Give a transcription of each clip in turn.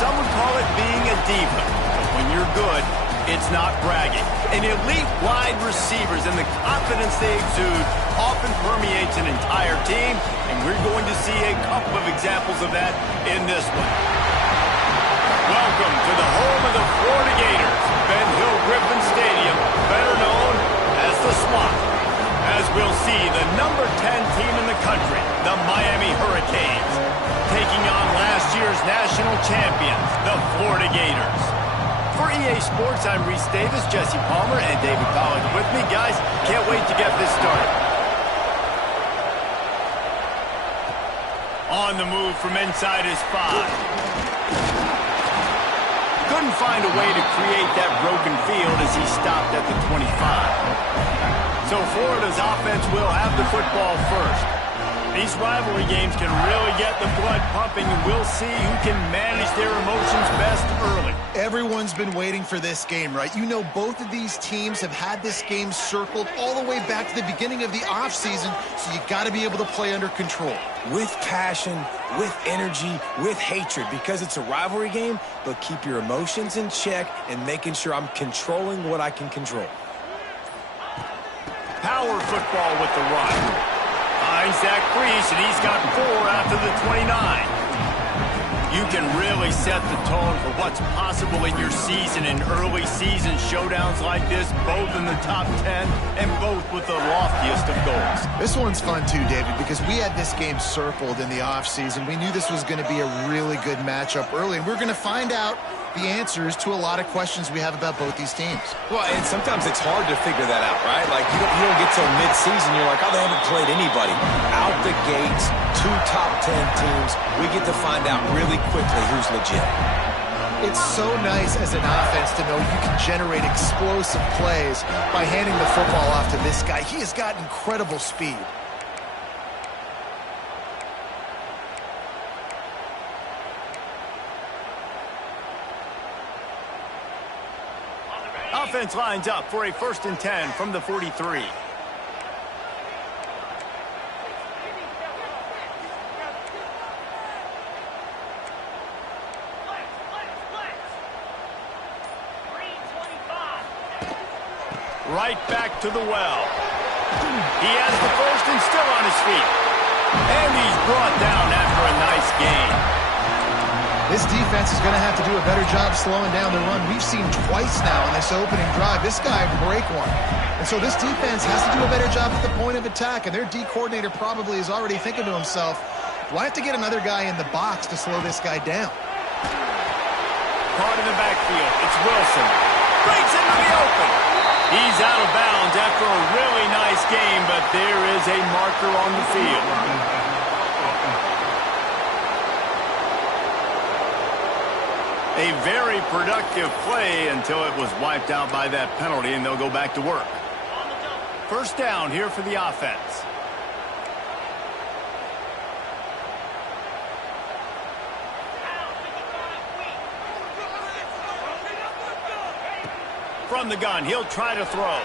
some would call it being a diva. But when you're good, it's not bragging. And elite wide receivers and the confidence they exude often permeates an entire team, and we're going to see a couple of examples of that in this one. Welcome to the home of the Florida Gators, Ben Hill Griffin Stadium, better known as the Swamp. As we'll see the number 10 team in the country, the Miami Hurricanes, taking on last year's national champions, the Florida Gators. For EA Sports, I'm Reese Davis, Jesse Palmer, and David Pollack with me. Guys, can't wait to get this started. On the move from inside his 5. Couldn't find a way to create that broken field as he stopped at the 25. So Florida's offense will have the football first. These rivalry games can really get the blood pumping, and we'll see who can manage their emotions best early. Everyone's been waiting for this game, right? You know, both of these teams have had this game circled all the way back to the beginning of the offseason, so you got to be able to play under control. With passion, with energy, with hatred, because it's a rivalry game, but keep your emotions in check and making sure I'm controlling what I can control. Power football with the run. Finds that crease, and he's got 4 after the 29. You can really set the tone for what's possible in your season in early season showdowns like this, both in the top 10 and both with the loftiest of goals. This one's fun too, David, because we had this game circled in the offseason. We knew this was going to be a really good matchup early, and we're going to find out the answers to a lot of questions we have about both these teams. Well, and sometimes it's hard to figure that out, right? Like, you don't get till mid-season, you're like, oh, they haven't played anybody. Out the gates, 2 top 10 teams, we get to find out really quickly who's legit. It's so nice as an offense to know you can generate explosive plays by handing the football off to this guy. He has got incredible speed. Offense lines up for a 1st and 10 from the 43. Right back to the well. He has the 1st and still on his feet. And he's brought down after a nice gain. This defense is going to have to do a better job slowing down the run. We've seen twice now in this opening drive this guy break one. And so this defense has to do a better job at the point of attack, and their D coordinator probably is already thinking to himself, do I have to get another guy in the box to slow this guy down? Caught in the backfield. It's Wilson. Breaks into the open. He's out of bounds after a really nice game, but there is a marker on the field. A very productive play until it was wiped out by that penalty, and they'll go back to work. 1st down here for the offense. From the gun, he'll try to throw.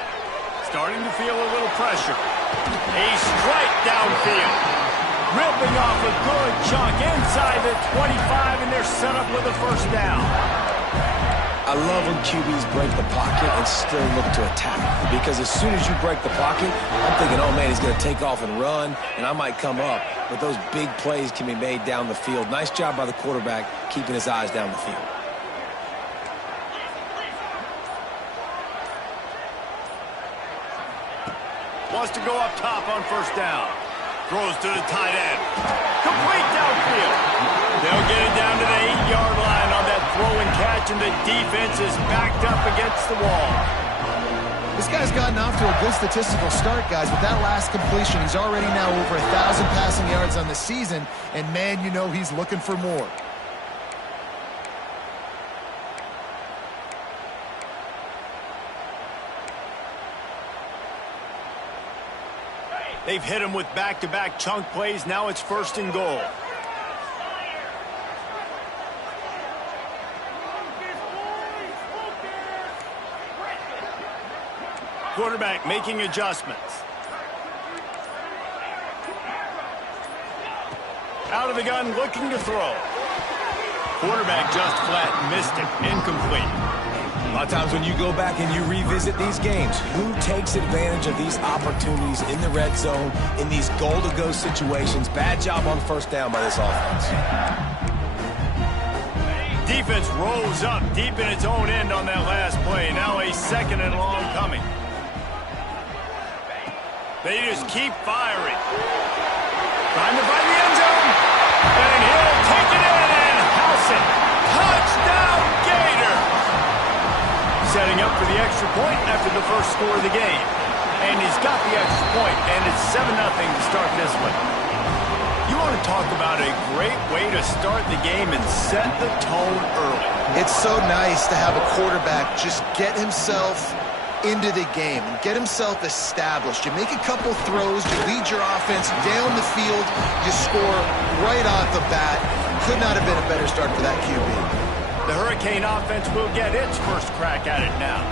Starting to feel a little pressure. A strike downfield. Ripping off a good chunk inside the 25, and they're set up with a 1st down. I love when QBs break the pocket and still look to attack. Because as soon as you break the pocket, I'm thinking, oh, man, he's going to take off and run, and I might come up. But those big plays can be made down the field. Nice job by the quarterback keeping his eyes down the field. Wants to go up top on 1st down. Throws to the tight end. Complete downfield. They'll get it down to the 8-yard line on that throw and catch, and the defense is backed up against the wall. This guy's gotten off to a good statistical start, guys. With that last completion, he's already now over 1,000 passing yards on the season, and, man, you know he's looking for more. They've hit him with back-to-back chunk plays. Now it's 1st and goal. Quarterback making adjustments. Out of the gun, looking to throw. Quarterback just flat missed it. Incomplete. A lot of times when you go back and you revisit these games, who takes advantage of these opportunities in the red zone, in these goal-to-go situations? Bad job on first down by this offense. Defense rolls up deep in its own end on that last play. Now a 2nd and long coming. They just keep firing. Trying to find the end zone. And he'll take it in and house it. Touchdown, Gator! Setting up for the extra point after the first score of the game. And he's got the extra point, and it's 7-0 to start this one. You want to talk about a great way to start the game and set the tone early. It's so nice to have a quarterback just get himself into the game and get himself established. You make a couple throws, you lead your offense down the field, you score right off the bat. Could not have been a better start for that QB. The Hurricane offense will get its first crack at it now.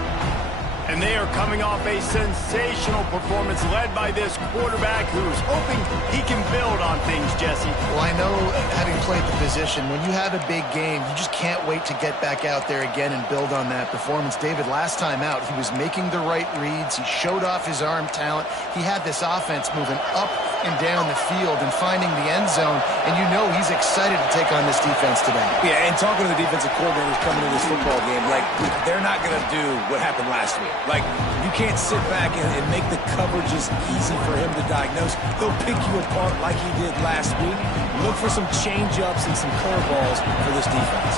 And they are coming off a sensational performance led by this quarterback who's hoping he can build on things, Jesse. Well, I know, having played the position, when you have a big game, you just can't wait to get back out there again and build on that performance. David, last time out, he was making the right reads. He showed off his arm talent. He had this offense moving up and down the field and finding the end zone, and you know he's excited to take on this defense today. Yeah, and talking to the defensive coordinators coming into this football game, like, they're not going to do what happened last week. Like, you can't sit back and make the coverages easy for him to diagnose. He'll pick you apart like he did last week. Look for some change-ups and some curveballs for this defense.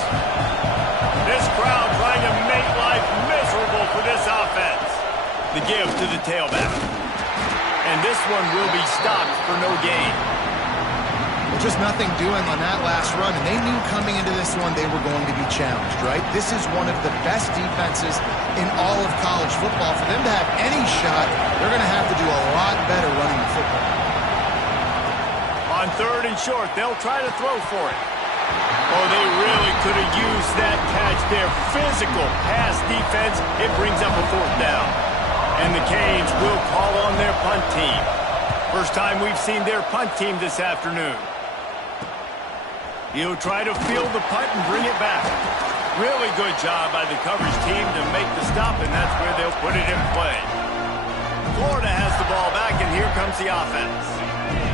This crowd trying to make life miserable for this offense. The give to the tailback. And this one will be stopped for no gain. Just nothing doing on that last run, and they knew coming into this one they were going to be challenged, right? This is one of the best defenses in all of college football. For them to have any shot, they're going to have to do a lot better running the football. On 3rd and short, they'll try to throw for it. Oh, they really could have used that catch there. Physical pass defense, it brings up a 4th down. And the Canes will call on their punt team. First time we've seen their punt team this afternoon. He'll try to field the punt and bring it back. Really good job by the coverage team to make the stop, and that's where they'll put it in play. Florida has the ball back, and here comes the offense.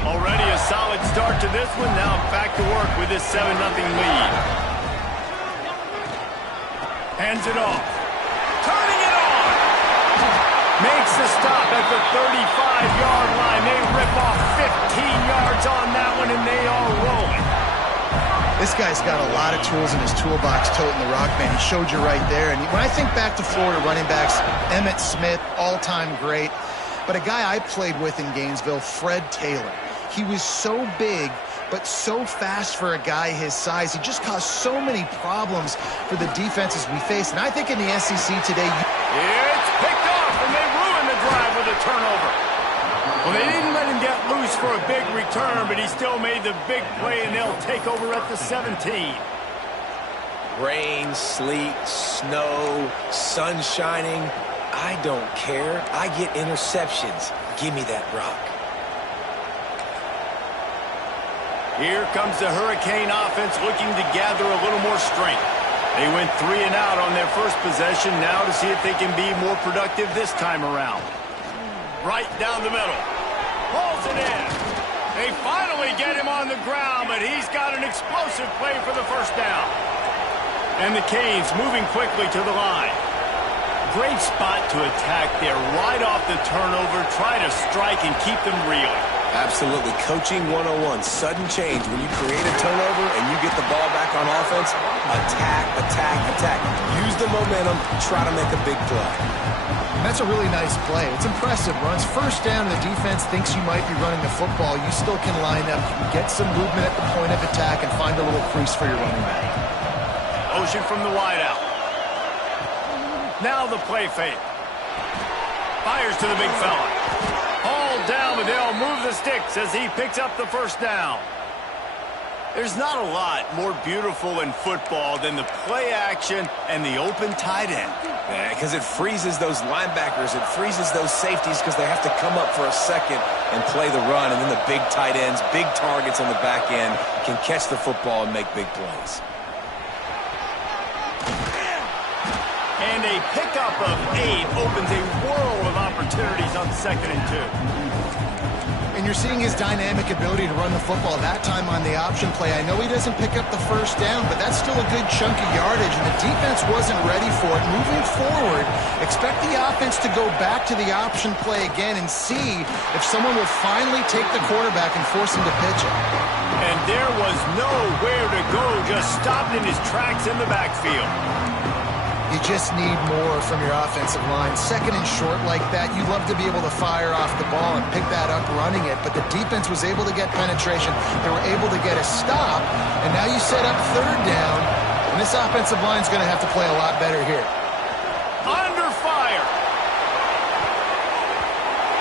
Already a solid start to this one. Now back to work with this 7-0 lead. Hands it off. Turning it on. Makes the stop at the 35-yard line. They rip off 15 yards on that one, and they are rolling. This guy's got a lot of tools in his toolbox, toting the rock, man. He showed you right there. And when I think back to Florida running backs, Emmitt Smith, all-time great. But a guy I played with in Gainesville, Fred Taylor. He was so big, but so fast for a guy his size. He just caused so many problems for the defenses we faced. And I think in the SEC today... It's picked off, and they ruined the drive with a turnover. Well, they didn't let him get loose for a big return, but he still made the big play, and they'll take over at the 17. Rain, sleet, snow, sun shining. I don't care. I get interceptions. Give me that rock. Here comes the Hurricane offense looking to gather a little more strength. They went 3 and out on their first possession, now to see if they can be more productive this time around. Right down the middle. Pulls it in. They finally get him on the ground, but he's got an explosive play for the first down. And the Canes moving quickly to the line. Great spot to attack there, right off the turnover. Try to strike and keep them reeling. Absolutely. Coaching 101. Sudden change. When you create a turnover and you get the ball back on offense, attack, attack, attack. Use the momentum. Try to make a big play. That's a really nice play. It's impressive. Runs first down, the defense thinks you might be running the football. You still can line up, get some movement at the point of attack, and find a little crease for your running back. Motion from the wideout. Now the play fake. Fires to the big fella. Hauled down, but they'll move the sticks as he picks up the first down. There's not a lot more beautiful in football than the play action and the open tight end. Yeah, because it freezes those linebackers. It freezes those safeties because they have to come up for a second and play the run. And then the big tight ends, big targets on the back end can catch the football and make big plays. a pickup of 8 opens a world of opportunities on 2nd and 2. And you're seeing his dynamic ability to run the football, that time on the option play. I know he doesn't pick up the first down, but that's still a good chunk of yardage, and the defense wasn't ready for it. Moving forward, expect the offense to go back to the option play again and see if someone will finally take the quarterback and force him to pitch it. And there was nowhere to go, just stopped in his tracks in the backfield. You just need more from your offensive line. 2nd and short like that, you'd love to be able to fire off the ball and pick that up running it, but the defense was able to get penetration. They were able to get a stop, and now you set up 3rd down, and this offensive line is going to have to play a lot better here. Under fire.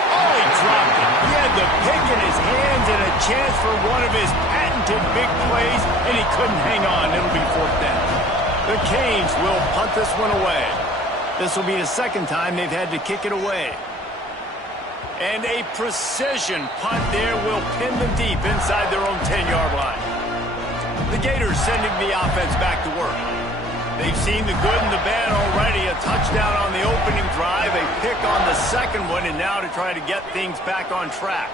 Oh, he dropped it. He had the pick in his hands and a chance for one of his patented big plays, and he couldn't hang on. It'll be 4th down. The Canes will punt this one away. This will be the 2nd time they've had to kick it away. And a precision punt there will pin them deep inside their own 10-yard line. The Gators sending the offense back to work. They've seen the good and the bad already. A touchdown on the opening drive, a pick on the 2nd one, and now to try to get things back on track.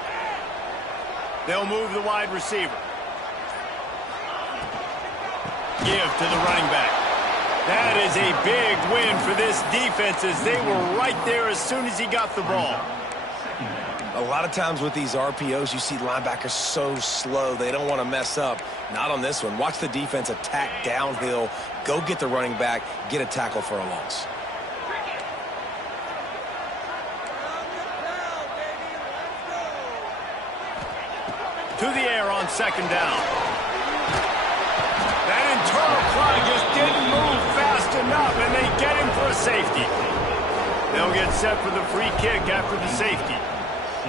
They'll move the wide receiver. Give to the running back. That is a big win for this defense as they were right there as soon as he got the ball. A lot of times with these RPOs, you see linebackers so slow, they don't want to mess up. Not on this one. Watch the defense attack downhill, go get the running back, get a tackle for a loss. To the air on 2nd down. That internal clock just didn't move fast enough, and they get him for a safety. They'll get set for the free kick after the safety.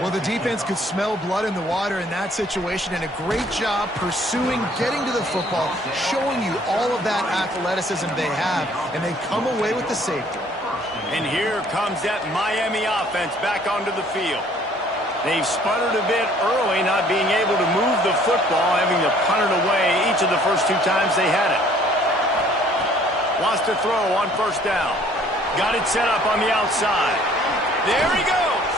Well, the defense could smell blood in the water in that situation, and a great job pursuing, getting to the football, showing you all of that athleticism they have, and they come away with the safety. And here comes that Miami offense back onto the field. They've sputtered a bit early, not being able to move the football, having to punt it away each of the first 2 times they had it. Wants to throw on 1st down. Got it set up on the outside. There he goes.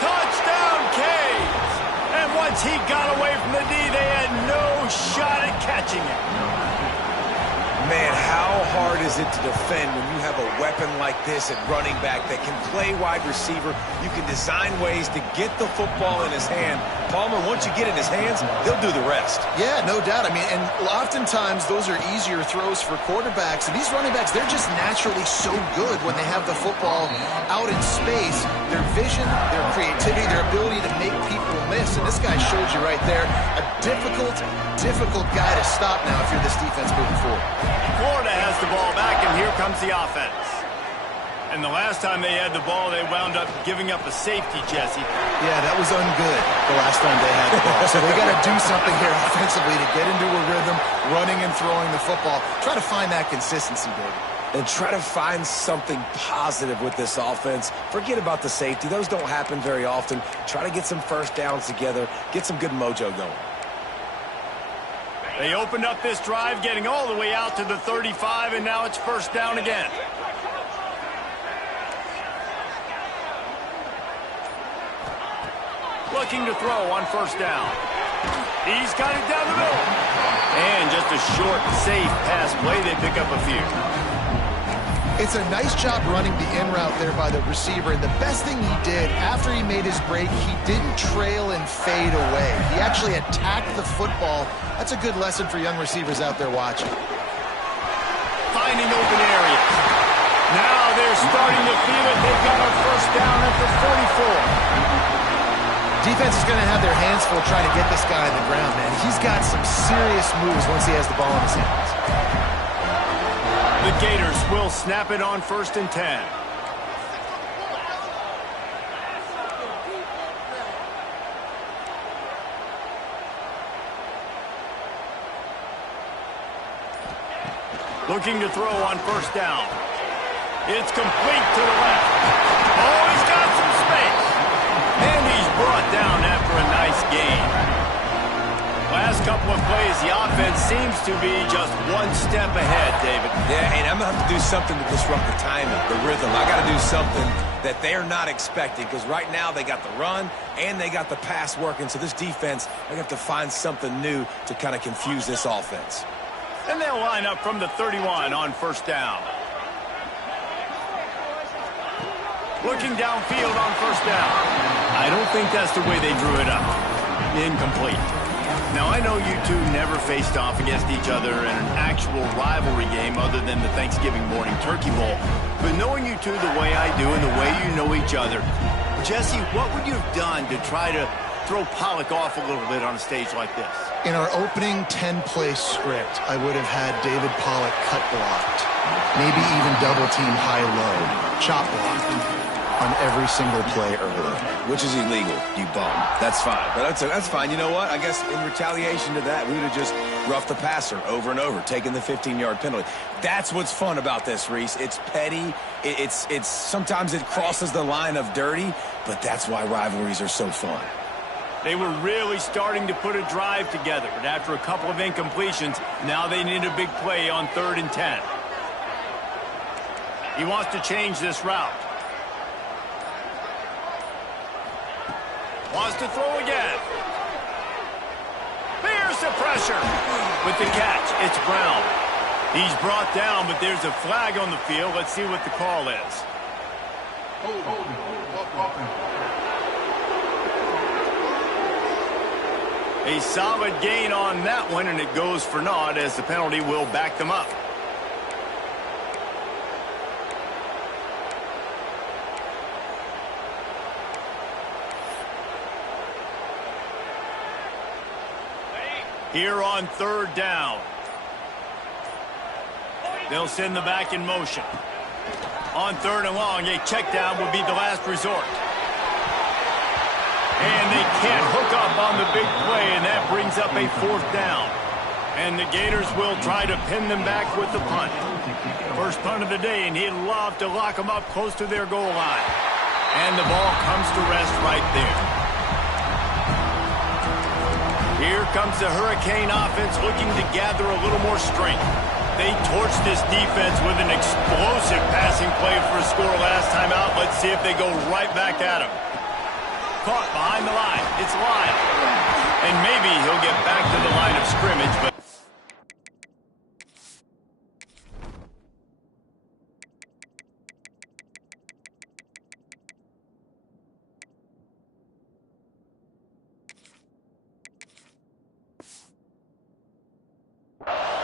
Touchdown, Canes. And once he got away from the D, they had no shot at catching it. Man, how hard is it to defend when you have a weapon like this at running back that can play wide receiver? You can design ways to get the football in his hand. Palmer, once you get it in his hands, he'll do the rest. Yeah, no doubt. I mean, and oftentimes those are easier throws for quarterbacks. And these running backs, they're just naturally so good when they have the football out in space. Their vision, their creativity, their ability to make people miss. And this guy showed you right there, a difficult guy to stop now if you're this defense moving forward. Florida has the ball back, and here comes the offense. And the last time they had the ball, they wound up giving up a safety, Jesse. Yeah, that was ungood the last time they had the ball. So they got to do something here offensively to get into a rhythm, running and throwing the football. Try to find that consistency, David. And try to find something positive with this offense. Forget about the safety. Those don't happen very often. Try to get some 1st downs together, get some good mojo going. They opened up this drive, getting all the way out to the 35, and now it's 1st down again. Looking to throw on 1st down. He's got it down the middle. And just a short, safe pass play. They pick up a few. It's a nice job running the in route there by the receiver. And the best thing he did after he made his break, he didn't trail and fade away. He actually attacked the football. That's a good lesson for young receivers out there watching. Finding open areas. Now they're starting to feel it. They've got a 1st down at the 44. Defense is going to have their hands full trying to get this guy on the ground, man. He's got some serious moves once he has the ball in his hands. The Gators will snap it on 1st and 10. Looking to throw on 1st down. It's complete to the left. Oh, he's got some space. And he's brought down after a nice gain. Last couple of plays, the offense seems to be just one step ahead, David. Yeah, and I'm going to have to do something to disrupt the timing, the rhythm. I got to do something that they're not expecting, because right now they got the run and they got the pass working. So this defense, they have to find something new to kind of confuse this offense. And they'll line up from the 31 on first down. Looking downfield on first down. I don't think that's the way they drew it up. Incomplete. Now, I know you two never faced off against each other in an actual rivalry game other than the Thanksgiving morning turkey bowl. But knowing you two the way I do and the way you know each other, Jesse, what would you have done to try to throw Pollock off a little bit on a stage like this? In our opening 10-play script, I would have had David Pollock cut blocked. Maybe even double team high-low, chop blocked on every single play early. Which is illegal, you bum. That's fine. But that's fine. You know what? I guess in retaliation to that, we would have just roughed the passer over and over, taking the 15-yard penalty. That's what's fun about this, Reese. It's petty. It's sometimes it crosses the line of dirty, but that's why rivalries are so fun. They were really starting to put a drive together, but after a couple of incompletions, now they need a big play on 3rd and 10. He wants to change this route. Wants to throw again. There's the pressure. With the catch, it's Brown. He's brought down, but there's a flag on the field. Let's see what the call is. A solid gain on that one, and it goes for naught as the penalty will back them up. Here on 3rd down. They'll send the back in motion. On 3rd and long, a check down will be the last resort. And they can't hook up on the big play, and that brings up a 4th down. And the Gators will try to pin them back with the punt. First punt of the day, and he'd love to lock them up close to their goal line. And the ball comes to rest right there. Here comes the Hurricane offense looking to gather a little more strength. They torched this defense with an explosive passing play for a score last time out. Let's see if they go right back at him. Caught behind the line. It's Lyle. And maybe he'll get back to the line of scrimmage, but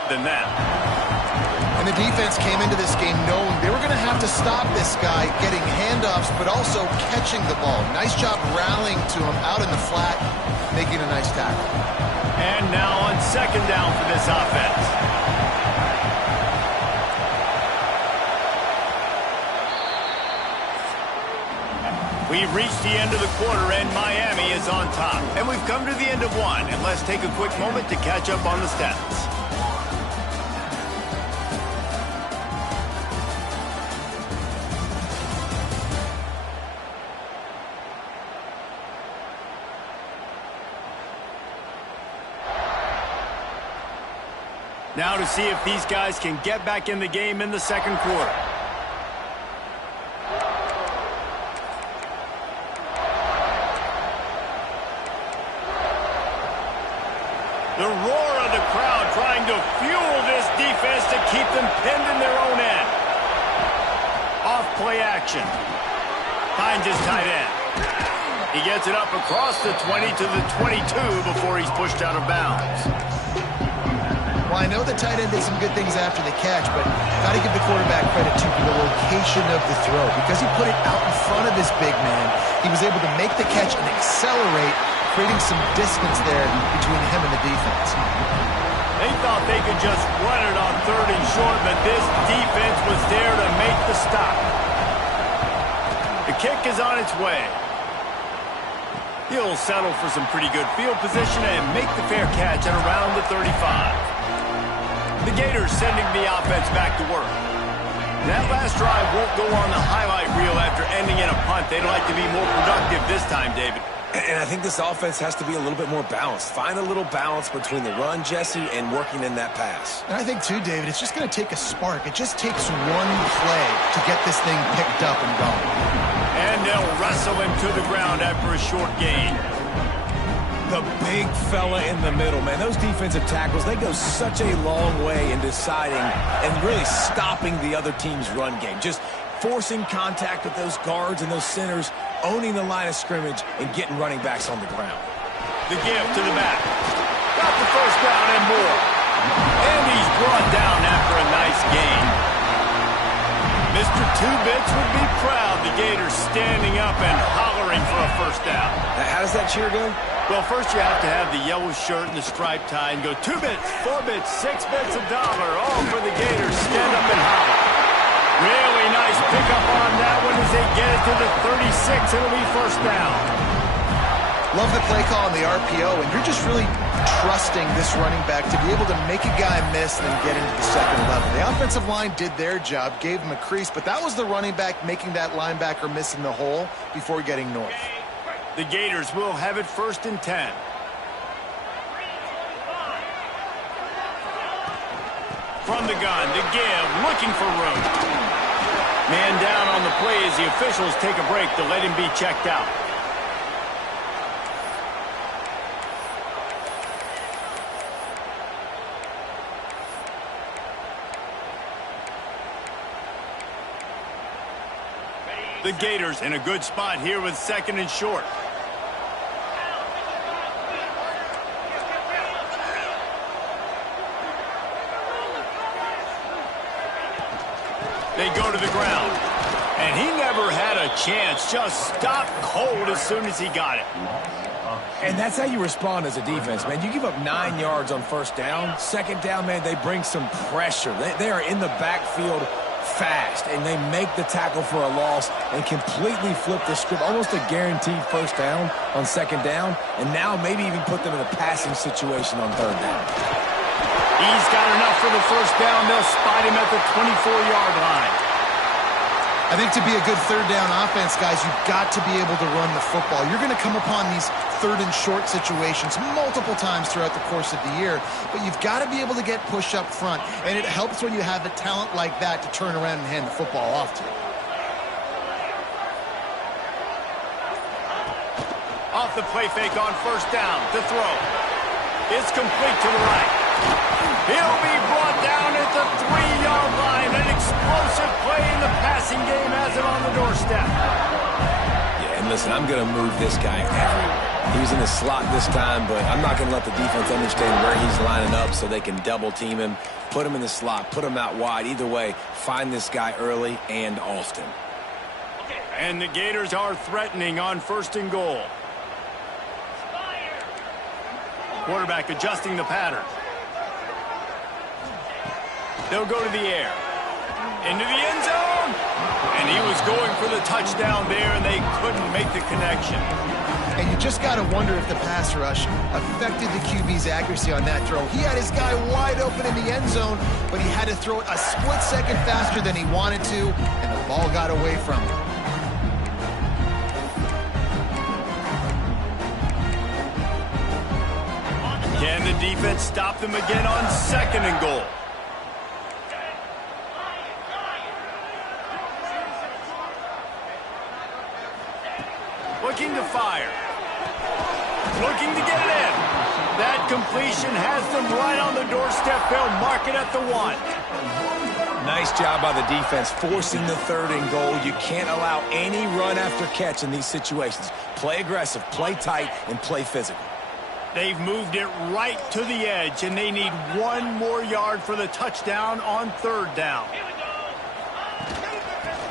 than that. And the defense came into this game knowing they were going to have to stop this guy getting handoffs, but also catching the ball. Nice job rallying to him out in the flat, making a nice tackle. And now on 2nd down for this offense. We've reached the end of the quarter, and Miami is on top. And we've come to the end of one, and let's take a quick moment to catch up on the stats. Now to see if these guys can get back in the game in the 2nd quarter. The roar of the crowd trying to fuel this defense to keep them pinned in their own end. Off play action. Finds his tight end. He gets it up across the 20 to the 22 before he's pushed out of bounds. Well, I know the tight end did some good things after the catch, but got to give the quarterback credit to the location of the throw. Because he put it out in front of his big man, he was able to make the catch and accelerate, creating some distance there between him and the defense. They thought they could just run it on 3rd and short, but this defense was there to make the stop. The kick is on its way. He'll settle for some pretty good field position and make the fair catch at around the 35. The Gators sending the offense back to work. That last drive won't go on the highlight reel after ending in a punt. They'd like to be more productive this time, David. And I think this offense has to be a little bit more balanced. Find a little balance between the run, Jesse, and working in that pass. And I think, too, David, it's just going to take a spark. It just takes one play to get this thing picked up and going. And they'll wrestle him to the ground after a short gain. The big fella in the middle, man. Those defensive tackles, they go such a long way in deciding and really stopping the other team's run game. Just forcing contact with those guards and those centers, owning the line of scrimmage, and getting running backs on the ground. The give to the back. Got the first down and more. And he's brought down after a nice gain. Mr. Two-Bits would be proud. The Gators standing up and hollering for a first down. How does that cheer go? Well, first you have to have the yellow shirt and the striped tie and go 2 bits, 4 bits, 6 bits, $1, all for the Gators. Stand up and holler. Really nice pickup on that one as they get it to the 36. It'll be first down. Love the play call on the RPO, and you're just really trusting this running back to be able to make a guy miss and then get into the second level. The offensive line did their job, gave him a crease, but that was the running back making that linebacker miss in the hole before getting north. The Gators will have it 1st and 10. From the gun, to give, looking for room. Man down on the play as the officials take a break to let him be checked out. The Gators in a good spot here with 2nd and short. They go to the ground. And he never had a chance. Just stopped cold as soon as he got it. And that's how you respond as a defense, man. You give up 9 yards on first down. Second down, man, they bring some pressure. They are in the backfield fast, and they make the tackle for a loss and completely flip the script. Almost a guaranteed first down on second down, and now maybe even put them in a passing situation on third down. He's got enough for the first down. They'll spot him at the 24-yard line. I think to be a good third down offense, guys, you've got to be able to run the football. You're going to come upon these third and short situations multiple times throughout the course of the year, but you've got to be able to get push up front, and it helps when you have a talent like that to turn around and hand the football off to. Off the play fake on first down to throw. It's complete to the right. He'll be brought down at the 3-yard line. An explosive play in the passing game has it on the doorstep. Yeah, and listen, I'm going to move this guy everywhere. He was in the slot this time, but I'm not going to let the defense understand where he's lining up so they can double team him, put him in the slot, put him out wide. Either way, find this guy early and often. And the Gators are threatening on 1st and goal. Quarterback adjusting the pattern. They'll go to the air. Into the end zone. And he was going for the touchdown there, and they couldn't make the connection. And you just got to wonder if the pass rush affected the QB's accuracy on that throw. He had his guy wide open in the end zone, but he had to throw it a split second faster than he wanted to, and the ball got away from him. Can the defense stop them again on 2nd and goal? Looking to fire. Looking to get it in. That completion has them right on the doorstep. They'll mark it at the 1. Nice job by the defense forcing the 3rd and goal. You can't allow any run after catch in these situations. Play aggressive, play tight, and play physical. They've moved it right to the edge, and they need 1 more yard for the touchdown on 3rd down.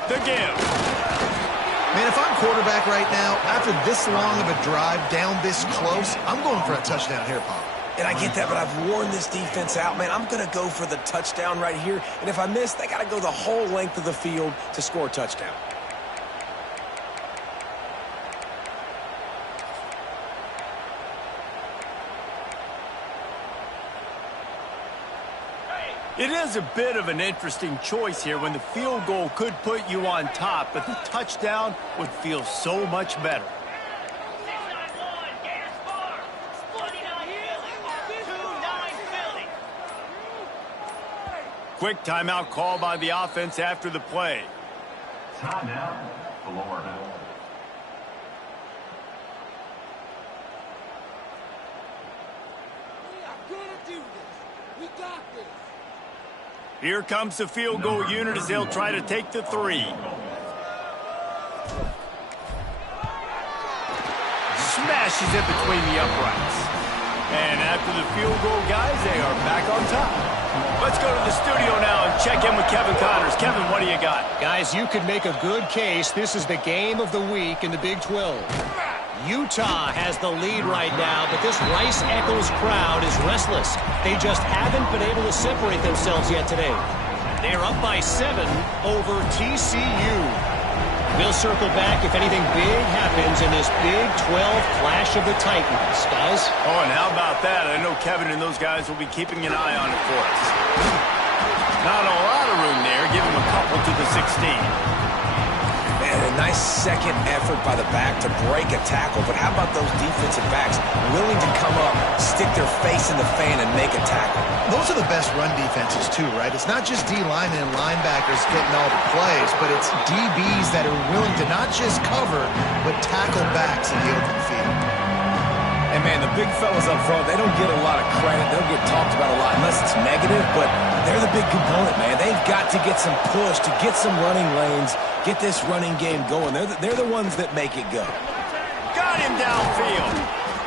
The give. Man, if I'm quarterback right now, after this long of a drive down this close, I'm going for a touchdown here, Pop. And I get that, but I've worn this defense out, man. I'm going to go for the touchdown right here. And if I miss, they got to go the whole length of the field to score a touchdown. It is a bit of an interesting choice here when the field goal could put you on top, but the touchdown would feel so much better. Quick timeout call by the offense after the play. Timeout, Florida. We are gonna do this. We got this. Here comes the field goal unit as they'll try to take the 3. Smashes it between the uprights. And after the field goal, guys, they are back on top. Let's go to the studio now and check in with Kevin Connors. Kevin, what do you got? Guys, you could make a good case. This is the game of the week in the Big 12. Utah has the lead right now, but this Rice Eccles crowd is restless. They just haven't been able to separate themselves yet today. They're up by 7 over TCU. We'll circle back if anything big happens in this Big 12 clash of the Titans, guys. Oh, and how about that? I know Kevin and those guys will be keeping an eye on it for us. Not a lot of room there. Give him a couple to the 16. Man, a nice second effort by the back to break a tackle. But how about those defensive backs willing to come up, stick their face in the fan, and make a tackle? Those are the best run defenses, too, right? It's not just D-linemen and linebackers getting all the plays, but it's DBs that are willing to not just cover, but tackle backs in the open field. And, man, the big fellas up front, they don't get a lot of credit. They don't get talked about a lot unless it's negative, but they're the big component, man. They've got to get some push, to get some running lanes, get this running game going. They're the ones that make it go. Got him downfield.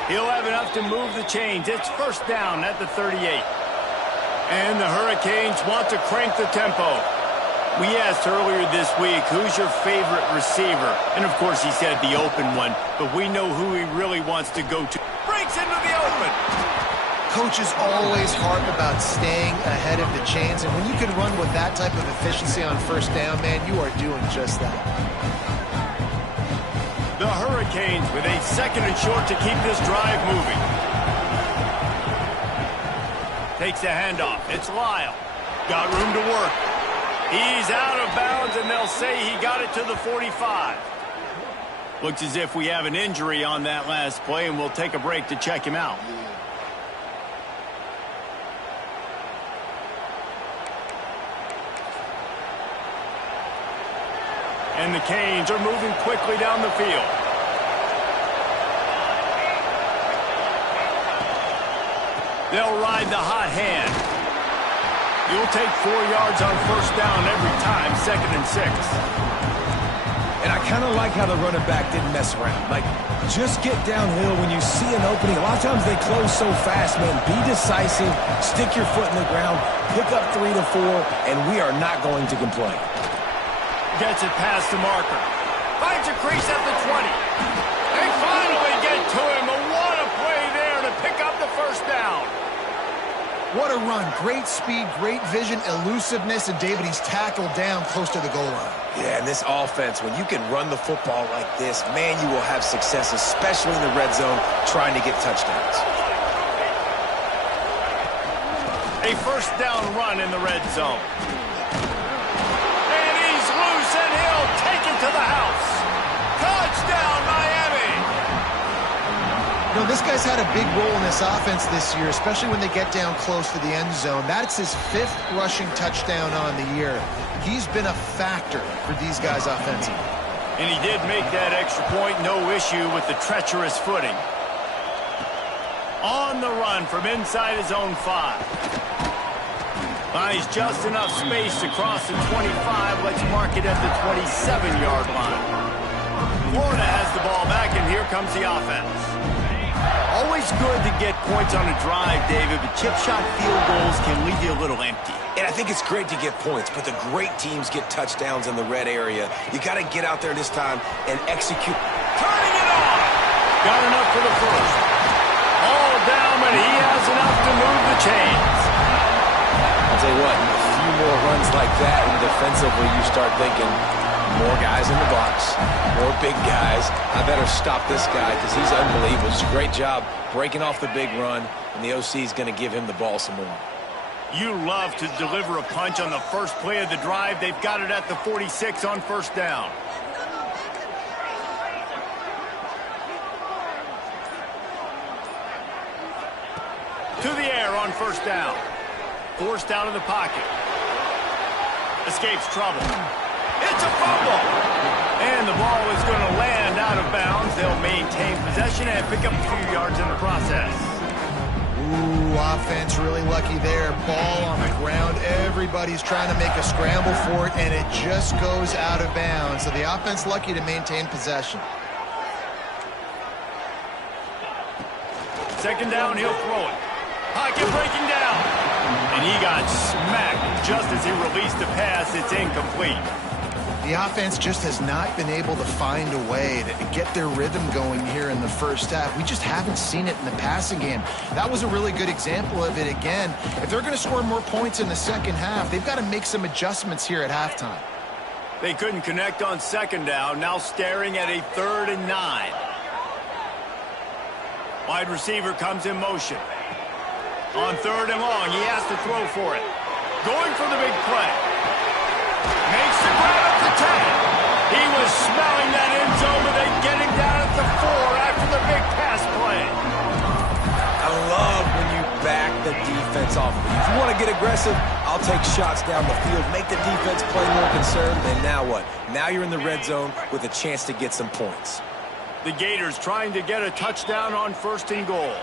He'll have enough to move the chains. It's first down at the 38. And the Hurricanes want to crank the tempo. We asked earlier this week, who's your favorite receiver? And, of course, he said the open one, but we know who he really wants to go to. Breaks into the open. Coaches always harp about staying ahead of the chains, and when you can run with that type of efficiency on first down, man, you are doing just that. The Hurricanes with a second and short to keep this drive moving. Takes the handoff. It's Lyle. Got room to work. He's out of bounds, and they'll say he got it to the 45. Looks as if we have an injury on that last play, and we'll take a break to check him out. And the Canes are moving quickly down the field. They'll ride the hot hand. You'll take 4 yards on first down every time, 2nd and 6. And I kind of like how the running back didn't mess around. Like, just get downhill when you see an opening. A lot of times they close so fast, man. Be decisive, stick your foot in the ground, pick up 3 to 4, and we are not going to complain. Gets it past the marker. Finds a crease at the 20. They finally get to him. But what a play there to pick up the first down. What a run. Great speed, great vision, elusiveness, and David, he's tackled down close to the goal line. Yeah, and this offense, when you can run the football like this, man, you will have success, especially in the red zone, trying to get touchdowns. A first down run in the red zone. And he's loose, and he'll take it to the house. Touchdown, Miami! You know, this guy's had a big role in this offense this year, especially when they get down close to the end zone. That's his 5th rushing touchdown on the year. He's been a factor for these guys offensively. And he did make that extra point, no issue with the treacherous footing. On the run from inside his own 5. Buys just enough space to cross the 25. Let's mark it at the 27-yard line. Florida has the ball back, and here comes the offense. Always good to get points on a drive, David, but chip shot field goals can leave you a little empty. And I think it's great to get points, but the great teams get touchdowns in the red area. You got to get out there this time and execute. Turning it on! Got enough for the first. All down, but he has enough to move the chains. I'll tell you what, a few more runs like that, and defensively you start thinking, more guys in the box, more big guys. I better stop this guy because he's unbelievable. It's a great job breaking off the big run, and the OC is going to give him the ball some more. You love to deliver a punch on the first play of the drive. They've got it at the 46 on first down. To the air on first down. Forced out of the pocket. Escapes trouble. It's a fumble. And the ball is going to land out of bounds. They'll maintain possession and pick up a few yards in the process. Ooh, offense really lucky there. Ball on the ground. Everybody's trying to make a scramble for it, and it just goes out of bounds. So the offense lucky to maintain possession. Second down, he'll throw it. Pocket breaking down. And he got smacked just as he released the pass. It's incomplete. The offense just has not been able to find a way to get their rhythm going here in the first half. We just haven't seen it in the passing game. That was a really good example of it again. If they're going to score more points in the second half, they've got to make some adjustments here at halftime. They couldn't connect on second down, now staring at a 3rd and 9. Wide receiver comes in motion. On 3rd and long, he has to throw for it. Going for the big play. Makes the grab at the 10. He was smelling that end zone, but they get him down at the 4 after the big pass play. I love when you back the defense off. If you want to get aggressive, I'll take shots down the field, make the defense play more conservative, and now what? Now you're in the red zone with a chance to get some points. The Gators trying to get a touchdown on 1st and goal.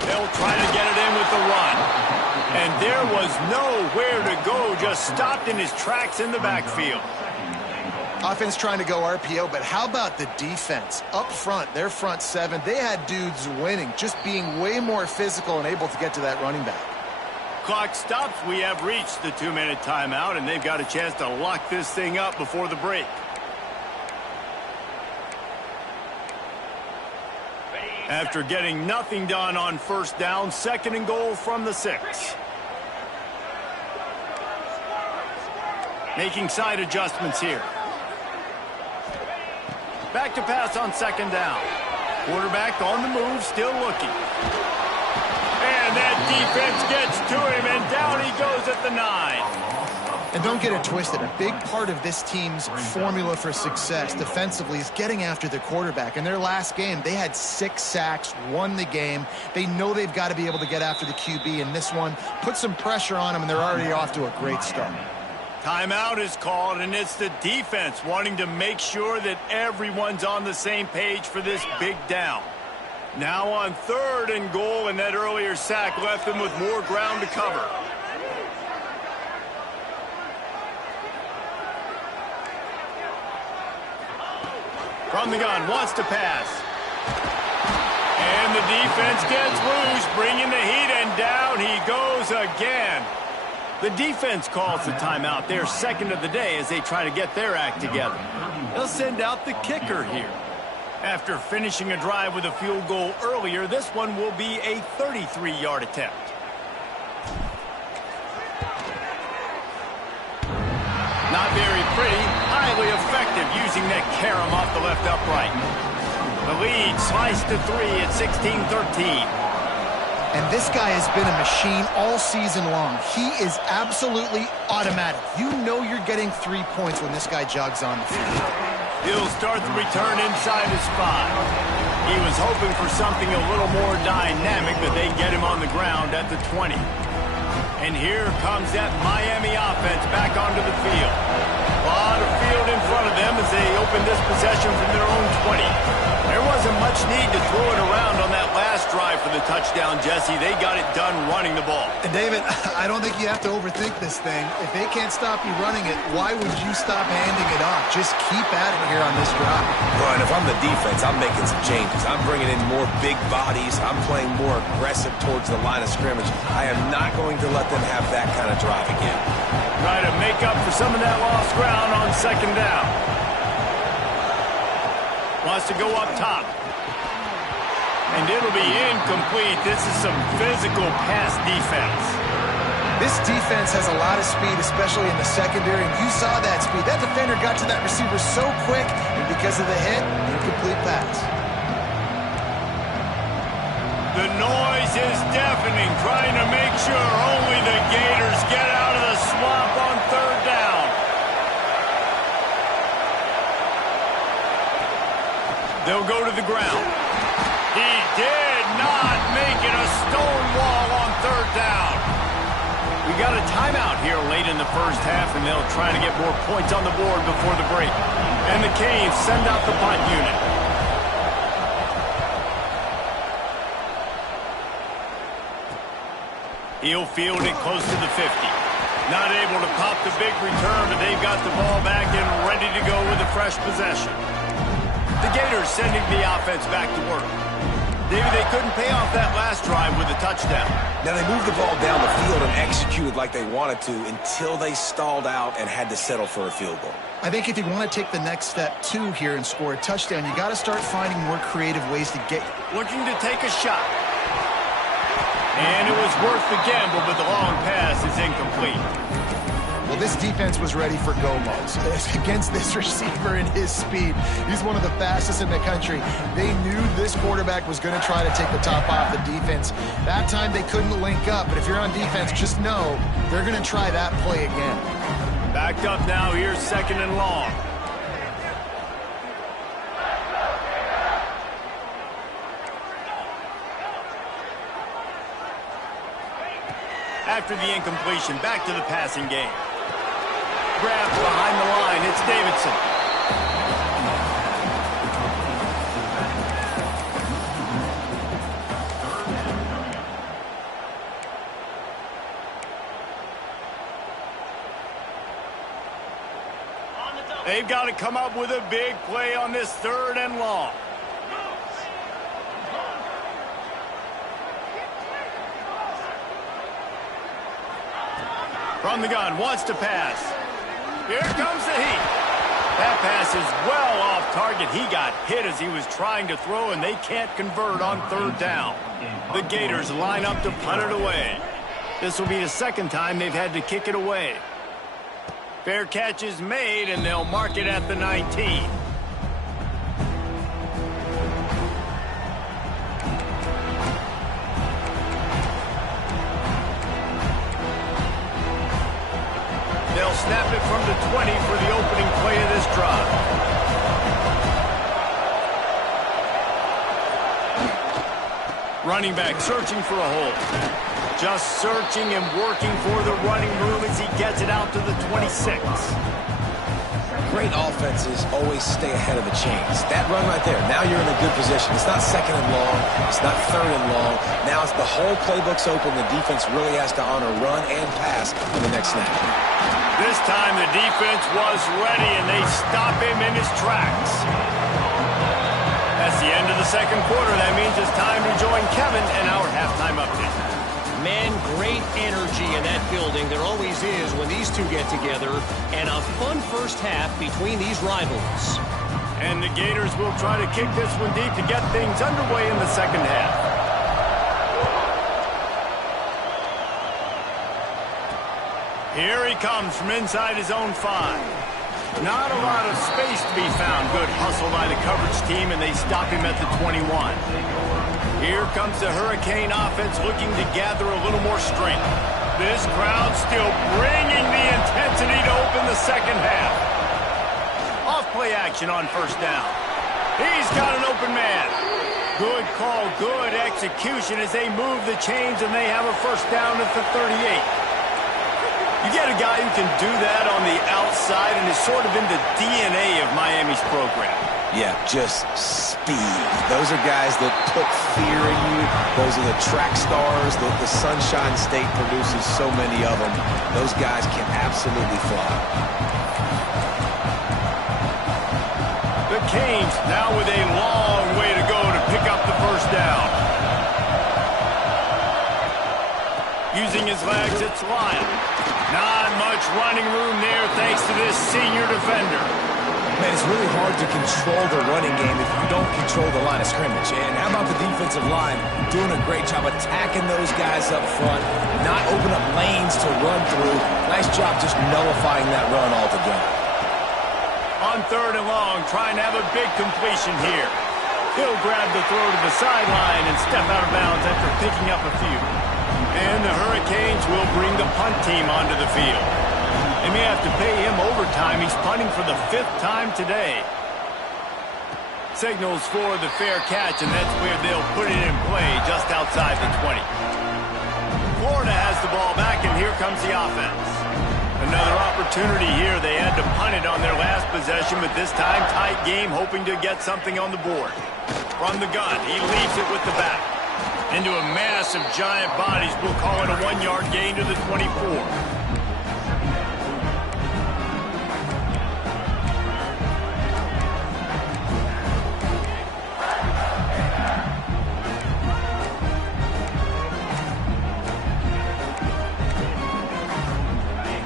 They'll try to get it in with the run. And there was nowhere to go, just stopped in his tracks in the backfield. Offense trying to go RPO, but how about the defense? Up front, their front 7, they had dudes winning, just being way more physical and able to get to that running back. Clock stops. We have reached the 2-minute timeout, and they've got a chance to lock this thing up before the break. After getting nothing done on 1st down, 2nd and goal from the 6. Making side adjustments here. Back to pass on 2nd down. Quarterback on the move, still looking. And that defense gets to him, and down he goes at the 9. And don't get it twisted. A big part of this team's formula for success defensively is getting after the quarterback. In their last game, they had 6 sacks, won the game. They know they've got to be able to get after the QB, and this one put some pressure on them, and they're already off to a great start. Timeout is called, and it's the defense wanting to make sure that everyone's on the same page for this big down. Now on 3rd and goal, and that earlier sack left them with more ground to cover. From the gun, wants to pass. And the defense gets loose, bringing the heat, and down he goes again. The defense calls the timeout, their 2nd of the day, as they try to get their act together. They'll send out the kicker here. After finishing a drive with a field goal earlier, this one will be a 33-yard attempt. Not very pretty, highly effective using that carom off the left upright. The lead sliced to 3 at 16-13. And this guy has been a machine all season long. He is absolutely automatic. You know you're getting 3 points when this guy jogs on the field. He'll start the return inside his 5. He was hoping for something a little more dynamic, but they get him on the ground at the 20. And here comes that Miami offense back onto the field. A lot of field in front of them as they open this possession from their own 20. There wasn't much need to throw it around on that last drive for the touchdown, Jesse. They got it done running the ball. And David, I don't think you have to overthink this thing. If they can't stop you running it, why would you stop handing it off? Just keep at it here on this drive. Well, and if I'm the defense, I'm making some changes. I'm bringing in more big bodies. I'm playing more aggressive towards the line of scrimmage. I am not going to let them have that kind of drive again. Try to make up for some of that lost ground on 2nd down. Wants to go up top. And it'll be incomplete. This is some physical pass defense. This defense has a lot of speed, especially in the secondary, and you saw that speed. That defender got to that receiver so quick, and because of the hit, incomplete pass. The noise is deafening, trying to make sure only the Gators get out of the swamp on 3rd down. They'll go to the ground. He did not make it, a stone wall on 3rd down. We got a timeout here late in in the first half, and they'll try to get more points on the board before the break. And the Canes send out the punt unit. He'll field it close to the 50. Not able to pop the big return, but they've got the ball back and ready to go with a fresh possession. The Gators sending the offense back to work. David, they couldn't pay off that last drive with a touchdown. Now, they moved the ball down the field and executed like they wanted to until they stalled out and had to settle for a field goal. I think if you want to take the next step, too, here and score a touchdown, you got to start finding more creative ways to get. Looking to take a shot. And it was worth the gamble, but the long pass is incomplete. Well, this defense was ready for go-modes against this receiver and his speed. He's one of the fastest in the country. They knew this quarterback was going to try to take the top off the defense. That time they couldn't link up, but if you're on defense, just know they're going to try that play again. Backed up now, here's 2nd and long. After the incompletion, back to the passing game. Grab behind the line, it's Davidson. They've got to come up with a big play on this 3rd and long. From the gun, wants to pass. Here comes the heat. That pass is well off target. He got hit as he was trying to throw, and they can't convert on 3rd down. The Gators line up to punt it away. This will be the 2nd time they've had to kick it away. Fair catch is made, and they'll mark it at the 19. They'll snap it from the 20 for the opening play of this drive. Running back searching for a hole. Just searching and working for the running room as he gets it out to the 26. Great offenses always stay ahead of the chains. That run right there, now you're in a good position. It's not 2nd and long. It's not 3rd and long. Now it's the whole playbook's open. The defense really has to honor run and pass on the next snap. This time the defense was ready, and they stop him in his tracks. That's the end of the 2nd quarter. That means it's time to join Kevin in our halftime update. Man, great energy in that building. There always is when these two get together. And a fun first half between these rivals. And the Gators will try to kick this one deep to get things underway in the 2nd half. Here he comes from inside his own 5. Not a lot of space to be found. Good hustle by the coverage team, and they stop him at the 21. Here comes the Hurricane offense looking to gather a little more strength. This crowd still bringing the intensity to open the 2nd half. Off play action on 1st down. He's got an open man. Good call, good execution as they move the chains, and they have a 1st down at the 38. You get a guy who can do that on the outside and is sort of in the DNA of Miami's program. Yeah, just speed. Those are guys that put fear in you. Those are the track stars that the Sunshine State produces so many of them. Those guys can absolutely fly. The Canes now with a long way to go to pick up the 1st down. Using his legs, it's Lyon. Not much running room there thanks to this senior defender. Man, it's really hard to control the running game if you don't control the line of scrimmage. And how about the defensive line doing a great job attacking those guys up front, not open up lanes to run through. Nice job just nullifying that run altogether. On 3rd and long, trying to have a big completion here. He'll grab the throw to the sideline and step out of bounds after picking up a few. And the Hurricanes will bring the punt team onto the field. They may have to pay him overtime. He's punting for the 5th time today. Signals for the fair catch, and that's where they'll put it in play just outside the 20. Florida has the ball back, and here comes the offense. The opportunity here. They had to punt it on their last possession, but this time, tight game, hoping to get something on the board. From the gun, he leaves it with the back. Into a mass of giant bodies, we'll call it a 1-yard gain to the 24.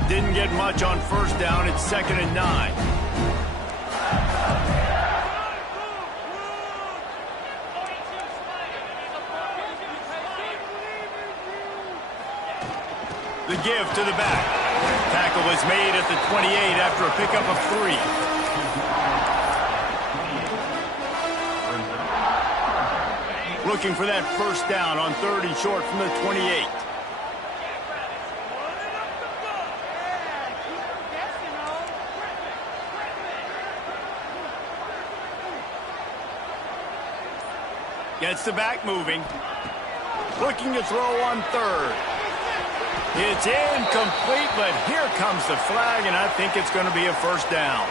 Didn't get much on first down. It's 2nd and 9. The give to the back. Tackle is made at the 28 after a pickup of 3. Looking for that first down on 3rd and short from the 28. Gets the back moving. Looking to throw on 3rd. It's incomplete, but here comes the flag, and I think it's going to be a first down.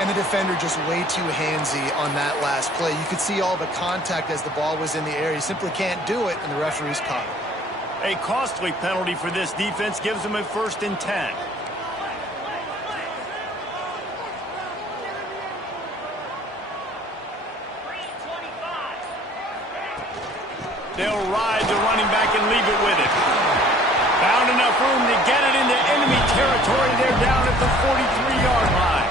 And the defender just way too handsy on that last play. You could see all the contact as the ball was in the air. He simply can't do it, and the referee's caught it. A costly penalty for this defense gives them a 1st and 10. They'll ride the running back and leave it with it. Found enough room to get it into enemy territory. They're down at the 43-yard line.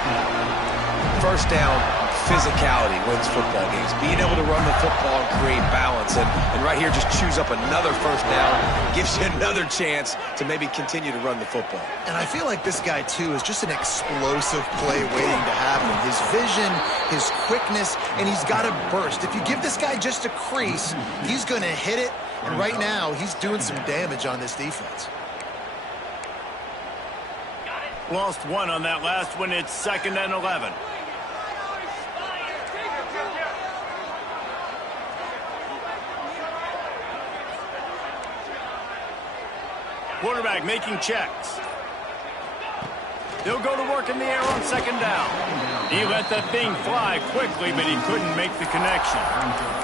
First down, physicality wins football games. Being able to run the football and create balance. And right here, just choose up another first down. Gives you another chance to maybe continue to run the football. And I feel like this guy, too, is just an explosive play waiting to happen. His vision, his quickness, and he's got to burst. If you give this guy just a crease, he's going to hit it. And right now, he's doing some damage on this defense. Lost one on that last one. It's 2nd and 11. Quarterback making checks. They'll go to work in the air on 2nd down. He let that thing fly quickly, but he couldn't make the connection.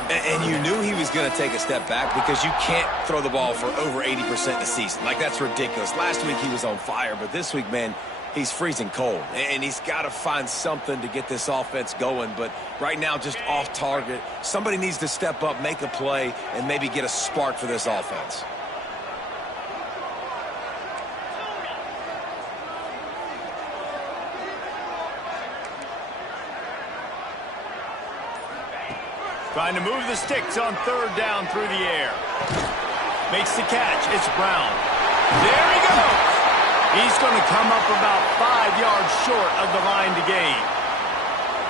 And you knew he was going to take a step back because you can't throw the ball for over 80% in the season. Like, that's ridiculous. Last week he was on fire, but this week, man, he's freezing cold. And he's got to find something to get this offense going. But right now, just off target. Somebody needs to step up, make a play, and maybe get a spark for this offense. Trying to move the sticks on 3rd down through the air. Makes the catch. It's Brown. There he goes. He's going to come up about 5 yards short of the line to gain.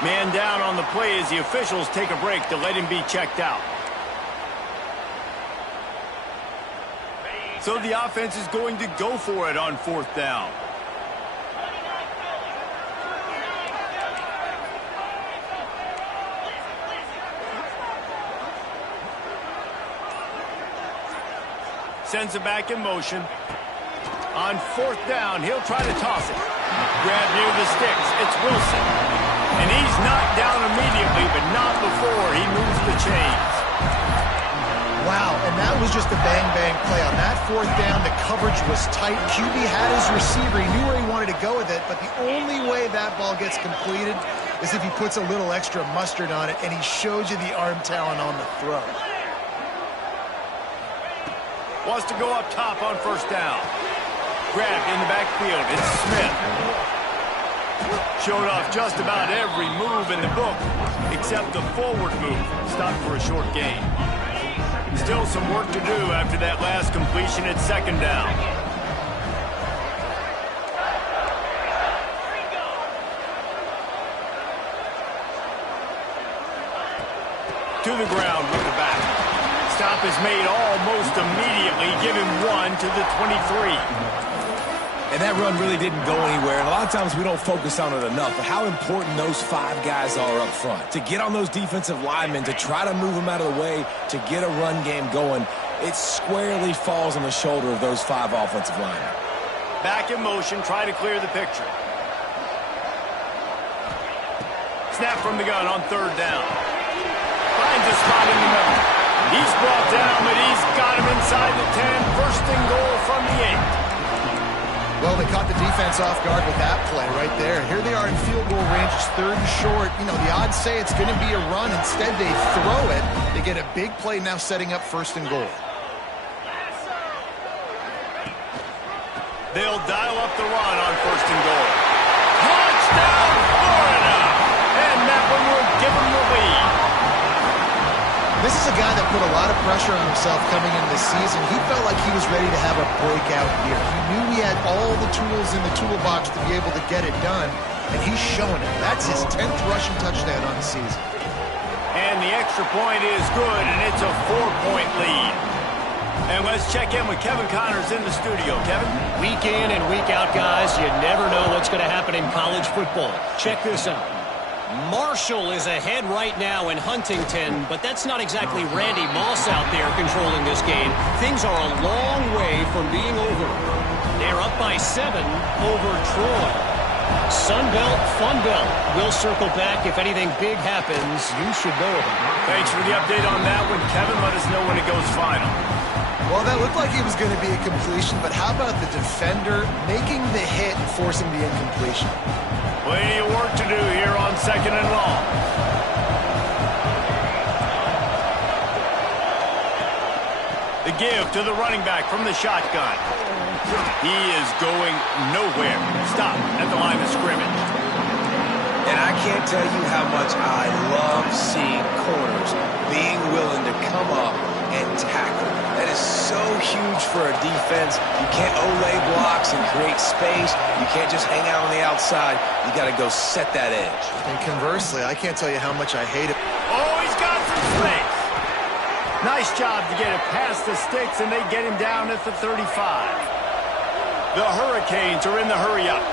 Man down on the play as the officials take a break to let him be checked out. So the offense is going to go for it on 4th down. Sends it back in motion. On 4th down, he'll try to toss it. Grab near the sticks. It's Wilson. And he's knocked down immediately, but not before he moves the chains. Wow, and that was just a bang-bang play. On that 4th down, the coverage was tight. QB had his receiver. He knew where he wanted to go with it, but the only way that ball gets completed is if he puts a little extra mustard on it, and he shows you the arm talent on the throw. Wants to go up top on 1st down. Grabbed in the backfield. It's Smith. Showed off just about every move in the book, except the forward move. Stopped for a short gain. Still some work to do after that last completion at 2nd down. To the ground with the back. Stop is made almost immediately. Give him 1 to the 23. And that run really didn't go anywhere. And a lot of times we don't focus on it enough. But how important those 5 guys are up front. To get on those defensive linemen, to try to move them out of the way, to get a run game going. it squarely falls on the shoulder of those 5 offensive linemen. Back in motion, try to clear the picture. Snap from the gun on 3rd down. Finds a spot in the middle. He's brought down, but he's got him inside the 10. 1st and goal from the 8. Well, they caught the defense off guard with that play right there. Here they are in field goal range. It's 3rd and short. You know, the odds say it's going to be a run. Instead, they throw it. They get a big play now setting up 1st and goal. They'll dial up the run on 1st and goal. Touchdown, Florida! And that one will give them the lead. This is a guy that put a lot of pressure on himself coming into the season. He felt like he was ready to have a breakout year. He knew he had all the tools in the toolbox to be able to get it done, and he's showing it. That's his 10th rushing touchdown on the season. And the extra point is good, and it's a 4-point lead. And let's check in with Kevin Connors in the studio. Kevin? Week in and week out, guys, you never know what's going to happen in college football. Check this out. Marshall is ahead right now in Huntington, but that's not exactly Randy Moss out there controlling this game. Things are a long way from being over. They're up by 7 over Troy. Sunbelt, Funbelt. We'll circle back if anything big happens. You should know about it. Thanks for the update on that one, Kevin. Let us know when it goes final. Well, that looked like it was going to be a completion, but how about the defender making the hit and forcing the incompletion? Plenty of work to do here on 2nd and long. The give to the running back from the shotgun. He is going nowhere. Stop at the line of scrimmage. And I can't tell you how much I love seeing corners being willing to come up and tackle. That is so huge for a defense. You can't olay blocks and create space. You can't just hang out on the outside. You got to go set that edge. And conversely, I can't tell you how much I hate it. Oh, he's got some space. Nice job to get it past the sticks, and they get him down at the 35. The Hurricanes are in the hurry-up.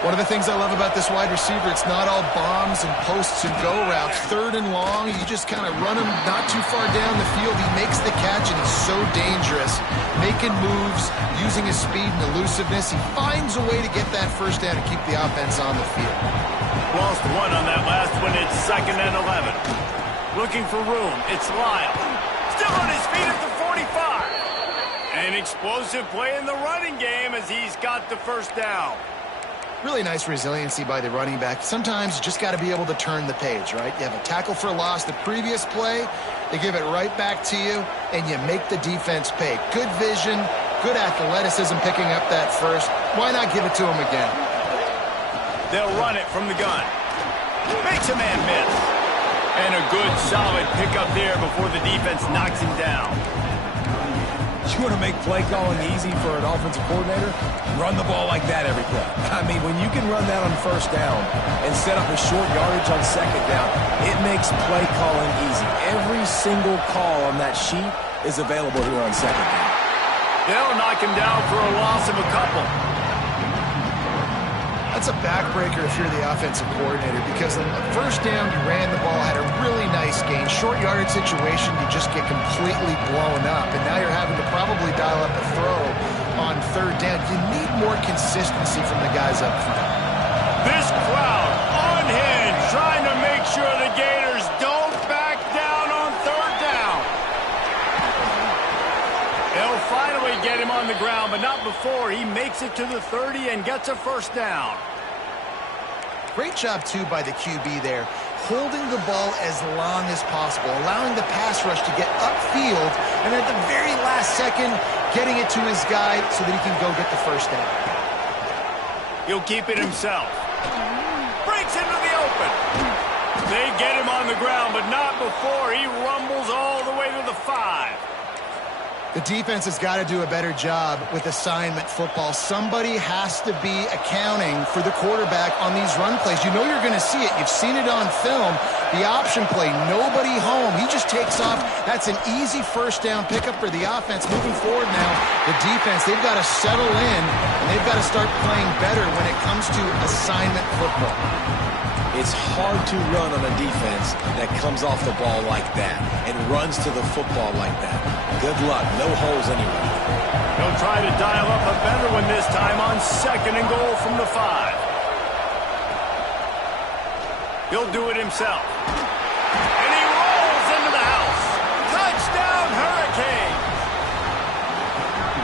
One of the things I love about this wide receiver, it's not all bombs and posts and go routes. 3rd and long, you just kind of run him not too far down the field. He makes the catch, and he's so dangerous. Making moves, using his speed and elusiveness. He finds a way to get that 1st down and keep the offense on the field. Lost 1 on that last one. It's 2nd and 11. Looking for room. It's Lyle. Still on his feet at the 45. An explosive play in the running game as he's got the 1st down. Really nice resiliency by the running back. Sometimes you just got to be able to turn the page, right? You have a tackle for a loss the previous play, they give it right back to you, and you make the defense pay. Good vision, good athleticism picking up that 1st. Why not give it to him again? They'll run it from the gun. Makes a man miss. And a good, solid pickup there before the defense knocks him down. You want to make play calling easy for an offensive coordinator? Run the ball like that every play. I mean, when you can run that on 1st down and set up a short yardage on 2nd down, it makes play calling easy. Every single call on that sheet is available here on 2nd down. They'll knock him down for a loss of a couple. That's a backbreaker if you're the offensive coordinator, because on the 1st down, you ran the ball, had a really nice gain. Short yardage situation, you just get completely blown up, and now you're having to probably dial up a throw on 3rd down. You need more consistency from the guys up front. This crowd unhinged, trying to make sure the Gators don't back down on 3rd down. They'll finally get him on the ground, but not before he makes it to the 30 and gets a 1st down. Great job, too, by the QB there, holding the ball as long as possible, allowing the pass rush to get upfield, and at the very last second, getting it to his guy so that he can go get the 1st down. He'll keep it himself. Breaks into the open. They get him on the ground, but not before he rumbles all the way to the 5. The defense has got to do a better job with assignment football. Somebody has to be accounting for the quarterback on these run plays. You know you're going to see it. You've seen it on film. The option play, nobody home. He just takes off. That's an easy 1st down pickup for the offense. Moving forward now, the defense, they've got to settle in, and they've got to start playing better when it comes to assignment football. It's hard to run on a defense that comes off the ball like that and runs to the football like that. Good luck. No holes anywhere. He'll try to dial up a better one this time on 2nd and goal from the 5. He'll do it himself. And he rolls into the house. Touchdown, Hurricanes!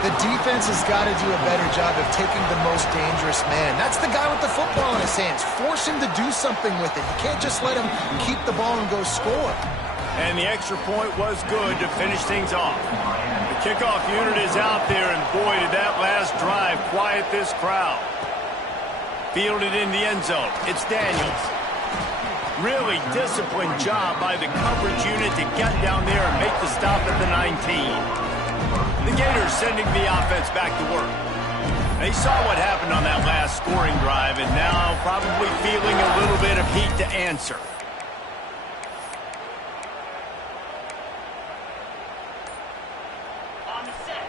The defense has got to do a better job of taking the most dangerous man. That's the guy with the football in his hands. Force him to do something with it. You can't just let him keep the ball and go score. And the extra point was good to finish things off. The kickoff unit is out there, and boy, did that last drive quiet this crowd. Fielded in the end zone. It's Daniels. Really disciplined job by the coverage unit to get down there and make the stop at the 19. The Gators sending the offense back to work. They saw what happened on that last scoring drive and now probably feeling a little bit of heat to answer. On the set.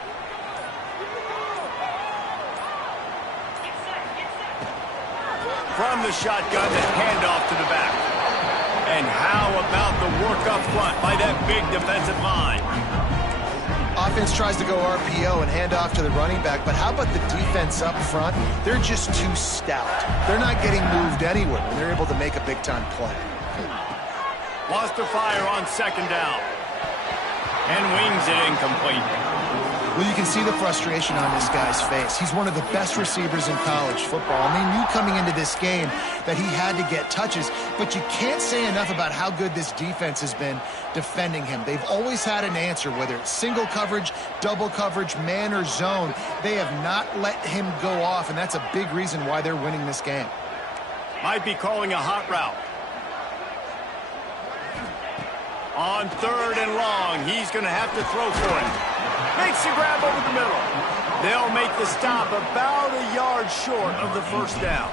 Get set. From the shotgun, the handoff to the back. And how about the work up front by that big defensive line? Offense tries to go RPO and hand off to the running back, but how about the defense up front? They're just too stout. They're not getting moved anywhere when they're able to make a big-time play. Lost to fire on 2nd down. And wings it incomplete. Well, you can see the frustration on this guy's face. He's one of the best receivers in college football, and they knew coming into this game that he had to get touches, but you can't say enough about how good this defense has been defending him. They've always had an answer, whether it's single coverage, double coverage, man or zone. They have not let him go off, and that's a big reason why they're winning this game. Might be calling a hot route. On 3rd and long, he's going to have to throw for it. Makes the grab over the middle. They'll make the stop about a yard short of the 1st down.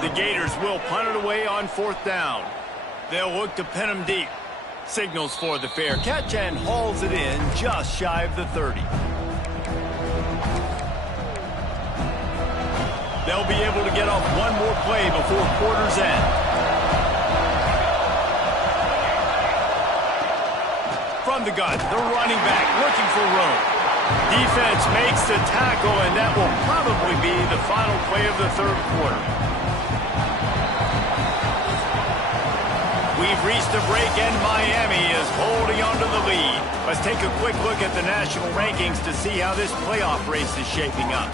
The Gators will punt it away on 4th down. They'll look to pin him deep. Signals for the fair catch and hauls it in just shy of the 30. They'll be able to get off one more play before quarter's end. From the gun, the running back looking for room. Defense makes the tackle, and that will probably be the final play of the 3rd quarter. We've reached the break, and Miami is holding on to the lead. Let's take a quick look at the national rankings to see how this playoff race is shaping up.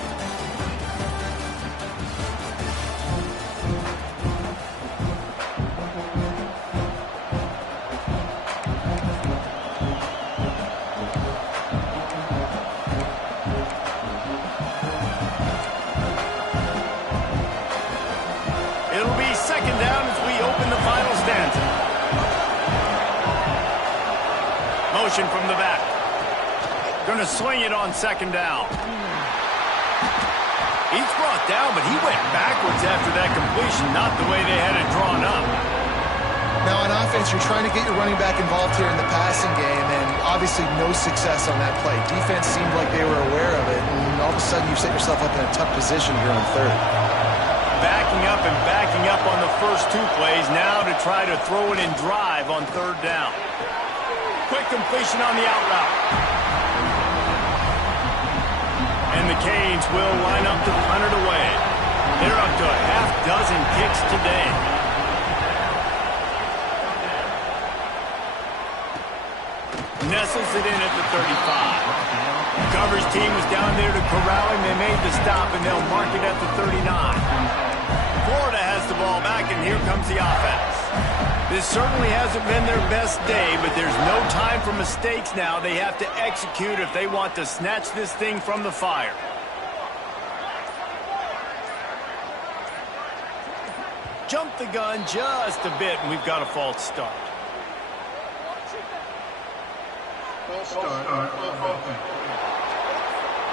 It'll be 2nd down as we open the final stanza. Motion from the back. Going to swing it on 2nd down. He's brought down, but he went backwards after that completion, not the way they had it drawn up. Now, on offense, you're trying to get your running back involved here in the passing game, and obviously no success on that play. Defense seemed like they were aware of it, and all of a sudden you set yourself up in a tough position here on 3rd. Backing up and backing up on the first 2 plays, now to try to throw it and drive on 3rd down. Quick completion on the out route. And the Canes will line up to punt it away. They're up to a half-dozen kicks today. Nestles it in at the 35. The coverage team was down there to corral him. They made the stop, and they'll mark it at the 39. Florida has the ball back, and here comes the offense. This certainly hasn't been their best day, but there's no time for mistakes now. They have to execute if they want to snatch this thing from the fire. Jump the gun just a bit, and we've got a false start.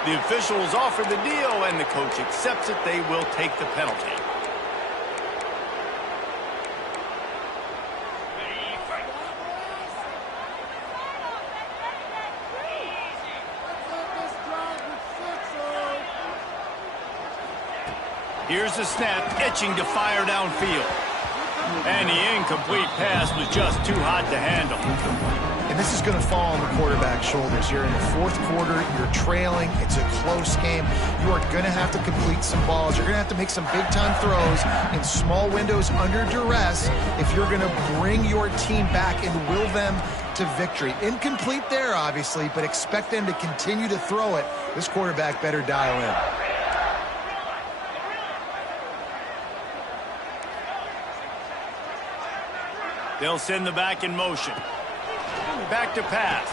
The officials offer the deal, and the coach accepts it. They will take the penalty. Here's the snap, itching to fire downfield. And the incomplete pass was just too hot to handle. And this is going to fall on the quarterback's shoulders. You're in the fourth quarter. You're trailing. It's a close game. You are going to have to complete some balls. You're going to have to make some big-time throws in small windows under duress if you're going to bring your team back and will them to victory. Incomplete there, obviously, but expect them to continue to throw it. This quarterback better dial in. They'll send the back in motion. Back to pass.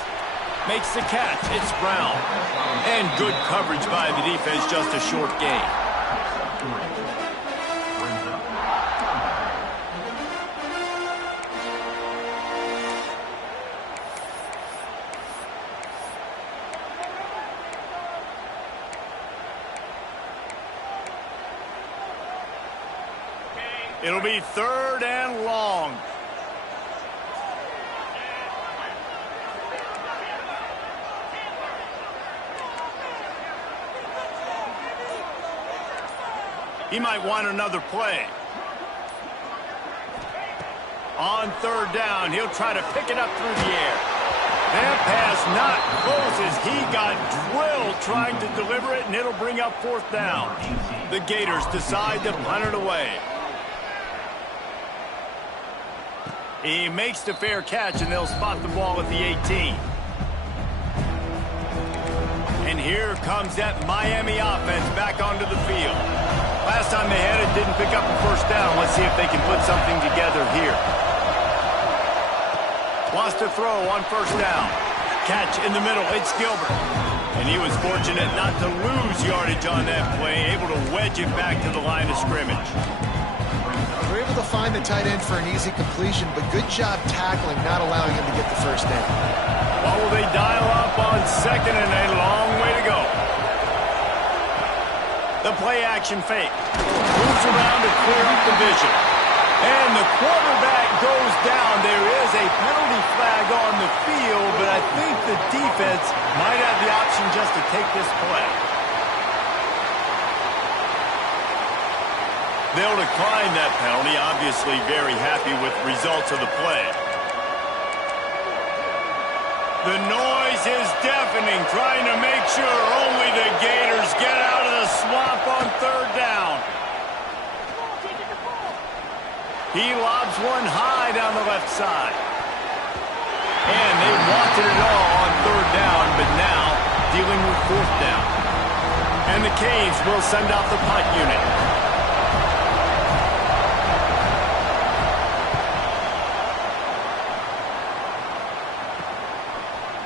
Makes the catch. It's Brown. And good coverage by the defense, just a short gain. It'll be 3rd and long. He might want another play. On 3rd down, he'll try to pick it up through the air. That pass not close as he got drilled trying to deliver it, and it'll bring up 4th down. The Gators decide to punt it away. He makes the fair catch, and they'll spot the ball at the 18. And here comes that Miami offense back onto the field. Last time they had it, didn't pick up a 1st down. Let's see if they can put something together here. Wants to throw on 1st down. Catch in the middle. It's Gilbert. And he was fortunate not to lose yardage on that play, able to wedge it back to the line of scrimmage. We're able to find the tight end for an easy completion, but good job tackling, not allowing him to get the 1st down. What will they dial up on 2nd and a long way to go? The play action fake. Moves around to clear up the vision. And the quarterback goes down. There is a penalty flag on the field, but I think the defense might have the option just to take this play. They'll decline that penalty, obviously very happy with the results of the play. The noise is deafening, trying to make sure only the Gators get out of the swamp on 3rd down. He lobs one high down the left side. And they wanted it all on 3rd down, but now dealing with 4th down. And the Canes will send out the punt unit.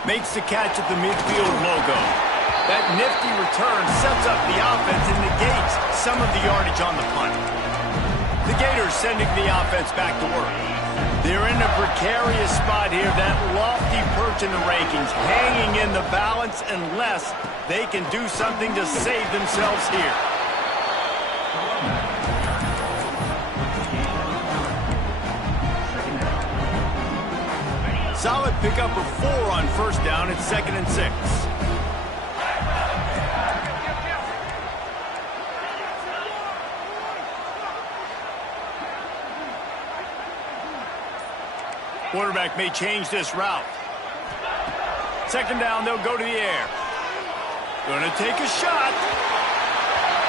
Makes the catch at the midfield logo. That nifty return sets up the offense and negates some of the yardage on the punt. The Gators sending the offense back to work. They're in a precarious spot here, that lofty perch in the rankings, hanging in the balance unless they can do something to save themselves here. Solid pickup of 4 on 1st down. It's 2nd and 6. Quarterback may change this route. 2nd down, they'll go to the air. Going to take a shot.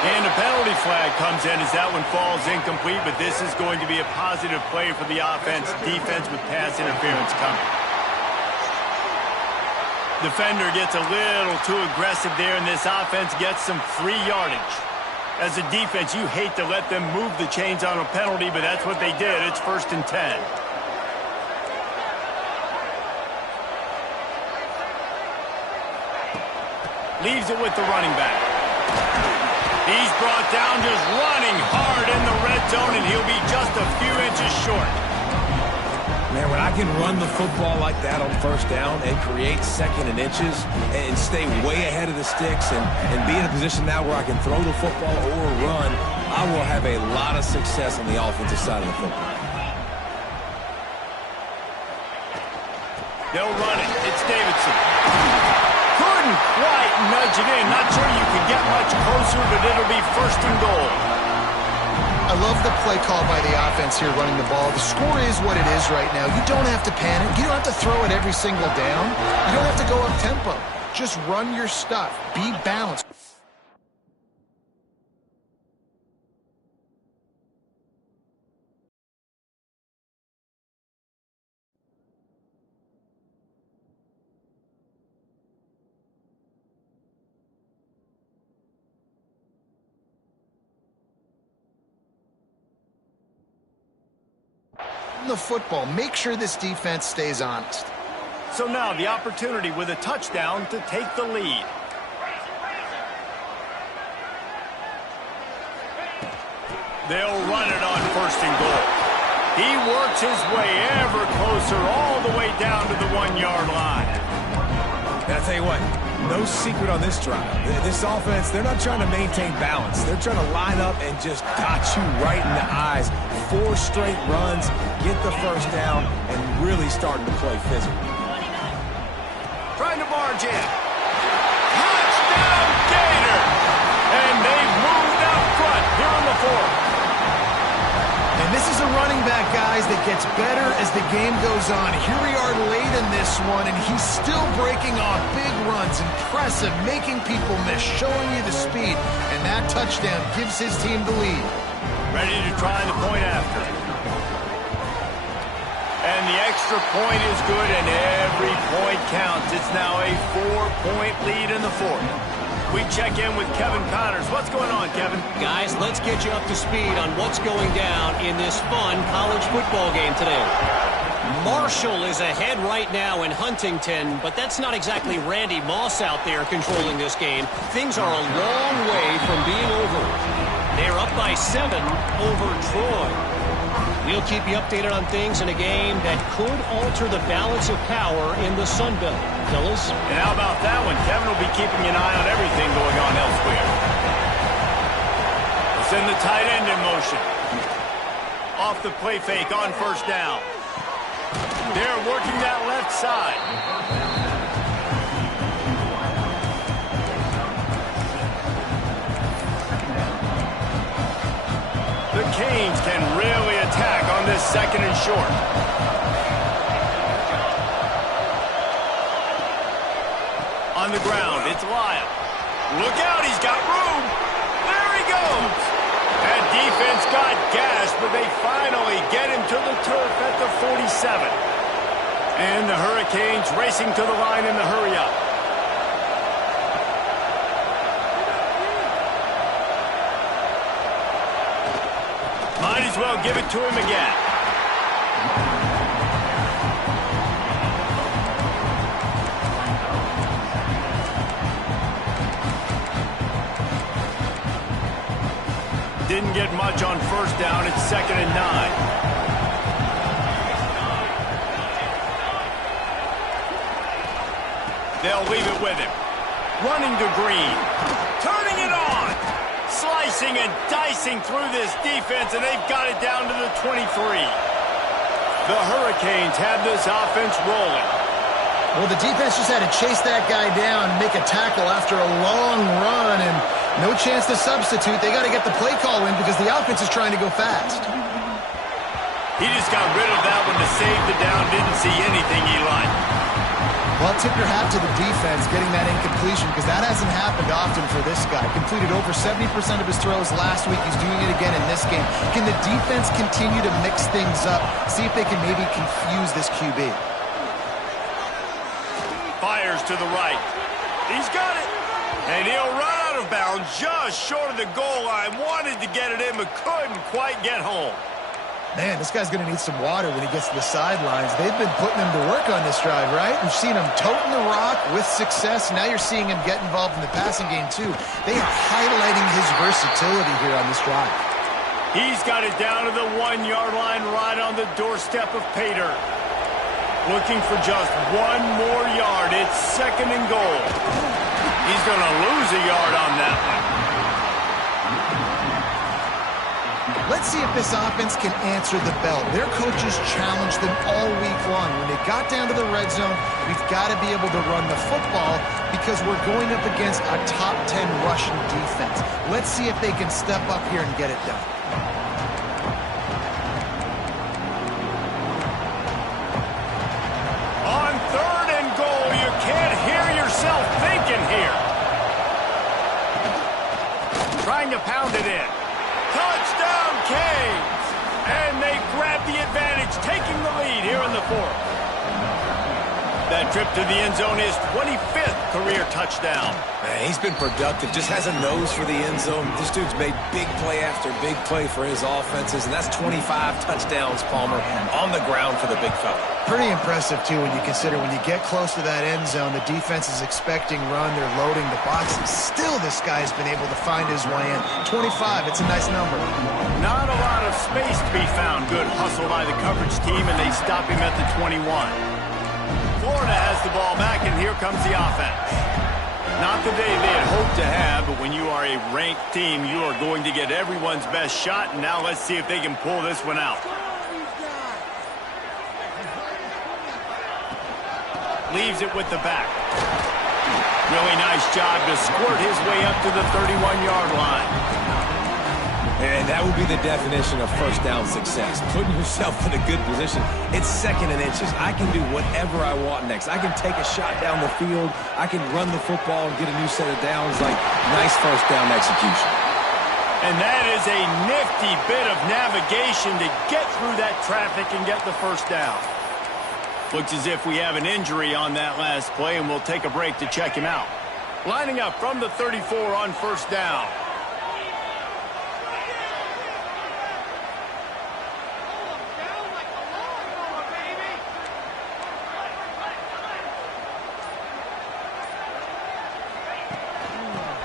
And a penalty flag comes in as that one falls incomplete, but this is going to be a positive play for the offense. Defense with pass interference coming. Defender gets a little too aggressive there, and this offense gets some free yardage. As a defense, you hate to let them move the chains on a penalty, but that's what they did. It's 1st and 10. Leaves it with the running back. He's brought down just running hard in the red zone, and he'll be just a few inches short. Man, when I can run the football like that on 1st down and create 2nd and inches and stay way ahead of the sticks and be in a position now where I can throw the football or run, I will have a lot of success on the offensive side of the football. They'll run it. It's Davidson. Couldn't quite nudge it in. Not sure you can get much closer, but it'll be 1st and goal. I love the play call by the offense here running the ball. The score is what it is right now. You don't have to panic. You don't have to throw it every single down. You don't have to go up tempo. Just run your stuff. Be balanced. The football. Make sure this defense stays honest. So now the opportunity with a touchdown to take the lead. They'll run it on 1st and goal. He works his way ever closer all the way down to the 1-yard line. And I'll tell you what, no secret on this drive. This offense, they're not trying to maintain balance. They're trying to line up and just got you right in the eyes. 4 straight runs, get the 1st down, and really starting to play physical. Trying to barge in. Touchdown Gator! And they've moved out front here in the 4th. And this is a running back, guys, that gets better as the game goes on. Here we are late in this one, and he's still breaking off big runs. Impressive, making people miss, showing you the speed. And that touchdown gives his team the lead. Ready to try the point after. And the extra point is good, and every point counts. It's now a 4-point lead in the 4th. We check in with Kevin Connors. What's going on, Kevin? Guys, let's get you up to speed on what's going down in this fun college football game today. Marshall is ahead right now in Huntington, but that's not exactly Randy Moss out there controlling this game. Things are a long way from being over. They're up by 7 over Troy. We'll keep you updated on things in a game that could alter the balance of power in the Sun Belt. Fellas? And how about that one? Kevin will be keeping an eye on everything going on elsewhere. We'll send the tight end in motion. Off the play fake on 1st down. They're working that left side. The Canes can really attack on this 2nd and short. On the ground, it's Lyle. Look out, he's got room. There he goes. That defense got gas, but they finally get him to the turf at the 47. And the Hurricanes racing to the line in the hurry-up. Might as well give it to him again. Didn't get much on 1st down. It's 2nd and 9. They'll leave it with him. Running to Green. Turning it on. Slicing and dicing through this defense, and they've got it down to the 23. The Hurricanes have this offense rolling. Well, the defense just had to chase that guy down, make a tackle after a long run, and no chance to substitute. They got to get the play call in because the offense is trying to go fast. He just got rid of that one to save the down. Didn't see anything he liked. Well, tip your hat to the defense getting that incompletion because that hasn't happened often for this guy. Completed over 70% of his throws last week. He's doing it again in this game. Can the defense continue to mix things up? See if they can maybe confuse this QB. Fires to the right. He's got it. And he'll run out of bounds just short of the goal line. Wanted to get it in, but couldn't quite get home. Man, this guy's going to need some water when he gets to the sidelines. They've been putting him to work on this drive, right? We've seen him toting the rock with success. Now you're seeing him get involved in the passing game, too. They are highlighting his versatility here on this drive. He's got it down to the 1-yard line right on the doorstep of Pater. Looking for just 1 more yard. It's 2nd and goal. He's going to lose a yard on that one. Let's see if this offense can answer the bell. Their coaches challenged them all week long. When they got down to the red zone, we've got to be able to run the football because we're going up against a top 10 rushing defense. Let's see if they can step up here and get it done. to pound it in. Touchdown, Canes! And they grab the advantage, taking the lead here in the fourth. That trip to the end zone is 25th career touchdown. Man, he's been productive, just has a nose for the end zone. This dude's made big play after big play for his offenses, and that's 25 touchdowns, Palmer, on the ground for the big fella. Pretty impressive, too, when you consider when you get close to that end zone, the defense is expecting run, they're loading the box, and still this guy's been able to find his way in. 25, it's a nice number. Not a lot of space to be found. Good hustle by the coverage team, and they stop him at the 21. Florida has the ball back, and here comes the offense. Not the day they had hoped to have, but when you are a ranked team, you are going to get everyone's best shot, and now let's see if they can pull this one out. Leaves it with the back. Really nice job to squirt his way up to the 31-yard line. And that would be the definition of first down success. Putting yourself in a good position. It's second and inches. I can do whatever I want next. I can take a shot down the field. I can run the football and get a new set of downs. Like, nice first down execution. And that is a nifty bit of navigation to get through that traffic and get the first down. Looks as if we have an injury on that last play, and we'll take a break to check him out. Lining up from the 34 on first down.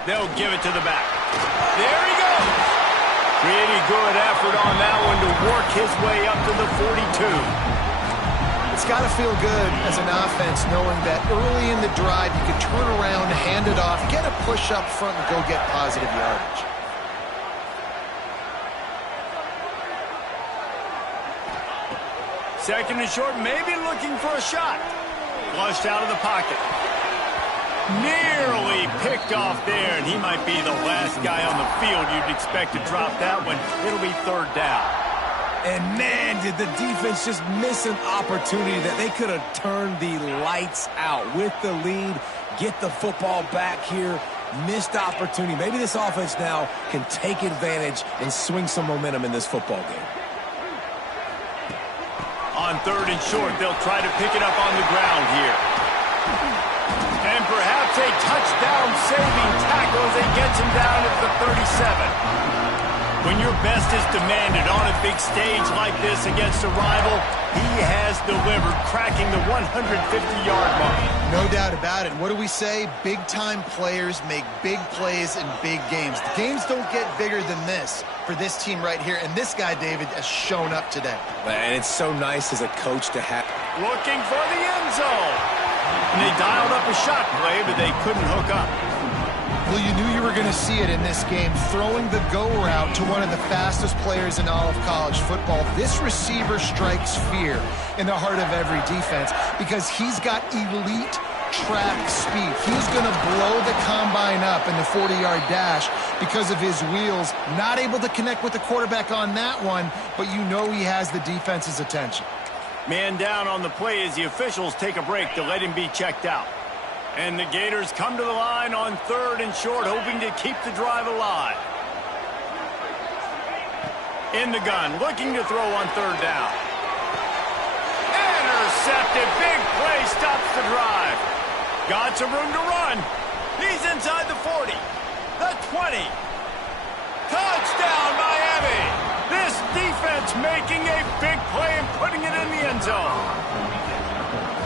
They'll give it to the back. There he goes. Pretty good effort on that one to work his way up to the 42. It's got to feel good as an offense knowing that early in the drive you can turn around, hand it off, get a push up front, and go get positive yardage. Second and short, maybe looking for a shot. Flushed out of the pocket. Nearly picked off there, and he might be the last guy on the field you'd expect to drop that one. It'll be third down. And, man, did the defense just miss an opportunity that they could have turned the lights out with the lead, get the football back here. Missed opportunity. Maybe this offense now can take advantage and swing some momentum in this football game. On third and short, they'll try to pick it up on the ground here. And perhaps a touchdown-saving tackle as he gets him down at the 37. When your best is demanded on a big stage like this against a rival, he has delivered, cracking the 150-yard mark. No doubt about it. What do we say? Big-time players make big plays in big games. The games don't get bigger than this for this team right here, and this guy, David, has shown up today. Man, it's so nice as a coach to have. Looking for the end zone. And they dialed up a shot play, but they couldn't hook up. Well, you knew you were going to see it in this game, throwing the go route to one of the fastest players in all of college football. This receiver strikes fear in the heart of every defense because he's got elite track speed. He's going to blow the combine up in the 40-yard dash because of his wheels. Not able to connect with the quarterback on that one, but you know he has the defense's attention. Man down on the play as the officials take a break to let him be checked out. And the Gators come to the line on third and short, hoping to keep the drive alive. In the gun, looking to throw on third down. Intercepted, big play, stops the drive. Got some room to run. He's inside the 40, the 20. Touchdown, Miami! This defense making a big play and putting it in the end zone.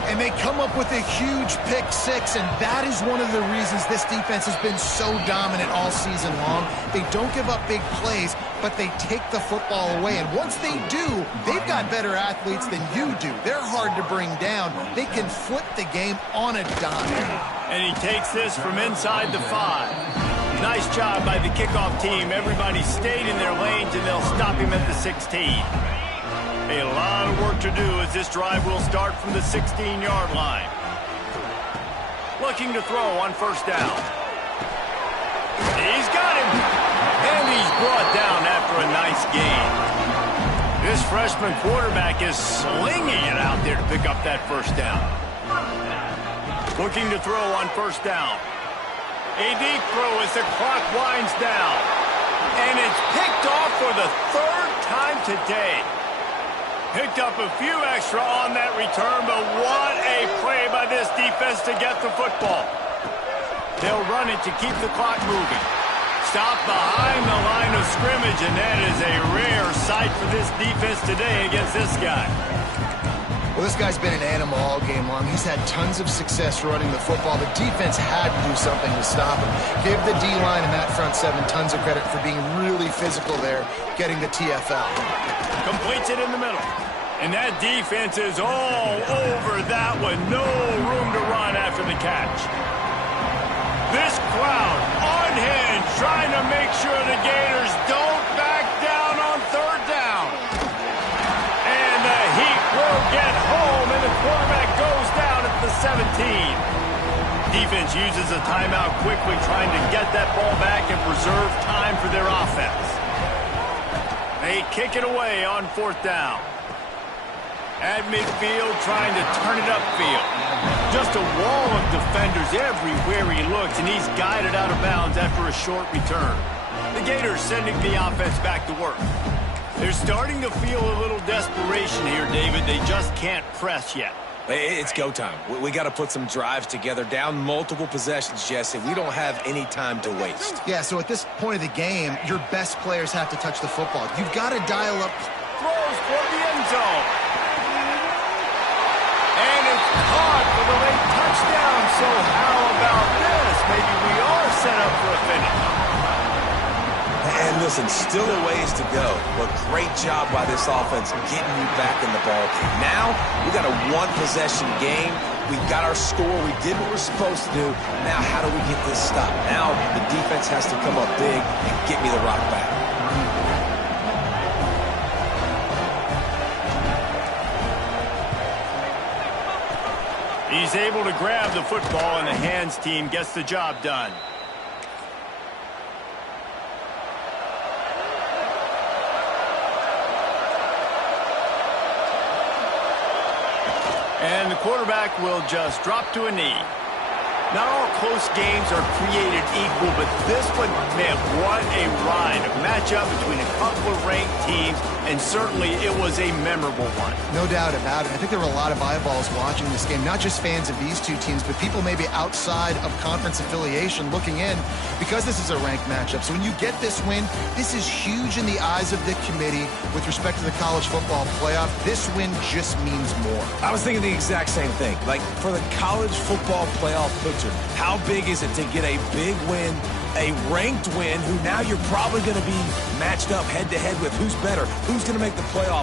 And they come up with a huge pick six, and that is one of the reasons this defense has been so dominant all season long. They don't give up big plays, but they take the football away. And once they do, they've got better athletes than you do. They're hard to bring down. They can flip the game on a dime. And he takes this from inside the 5. Nice job by the kickoff team. Everybody stayed in their lanes, and they'll stop him at the 16. A lot of work to do as this drive will start from the 16-yard line. Looking to throw on first down. He's got him. And he's brought down after a nice gain. This freshman quarterback is slinging it out there to pick up that first down. Looking to throw on first down. A deep throw as the clock winds down. And it's picked off for the third time today. Picked up a few extra on that return, but what a play by this defense to get the football. They'll run it to keep the clock moving. Stop behind the line of scrimmage, and that is a rare sight for this defense today against this guy. Well, this guy's been an animal all game long. He's had tons of success running the football. The defense had to do something to stop him. Give the D-line and that front seven tons of credit for being really physical there, getting the TFL. Completes it in the middle. And that defense is all over that one. No room to run after the catch. This crowd unhinged, trying to make sure the Gators don't back down on third down. And the Heat will get home, and the quarterback goes down at the 17. Defense uses a timeout quickly, trying to get that ball back and preserve time for their offense. They kick it away on fourth down. At midfield, trying to turn it upfield. Just a wall of defenders everywhere he looks, and he's guided out of bounds after a short return. The Gators sending the offense back to work. They're starting to feel a little desperation here, David. They just can't press yet. It's go time. We got to put some drives together, down multiple possessions, Jesse. We don't have any time to waste. Yeah, so at this point of the game, your best players have to touch the football. You've got to dial up. Throws toward the end zone. And it's caught for the late touchdown. So how about this? Maybe we are set up for a finish. And listen, still a ways to go, but great job by this offense getting you back in the ball game. Now, we got a one-possession game. We got our score. We did what we're supposed to do. Now, how do we get this stopped? Now, the defense has to come up big and get me the rock back. He's able to grab the football, and the hands team gets the job done. And the quarterback will just drop to a knee. Not all close games are created equal, but this one, man, what a ride. A matchup between a couple of ranked teams, and certainly it was a memorable one. No doubt about it. I think there were a lot of eyeballs watching this game, not just fans of these two teams, but people maybe outside of conference affiliation looking in because this is a ranked matchup. So when you get this win, this is huge in the eyes of the committee with respect to the college football playoff. This win just means more. I was thinking the exact same thing. Like, for the college football playoff picture, how big is it to get a big win, a ranked win, who now you're probably going to be matched up head-to-head with who's better, who's going to make the playoff?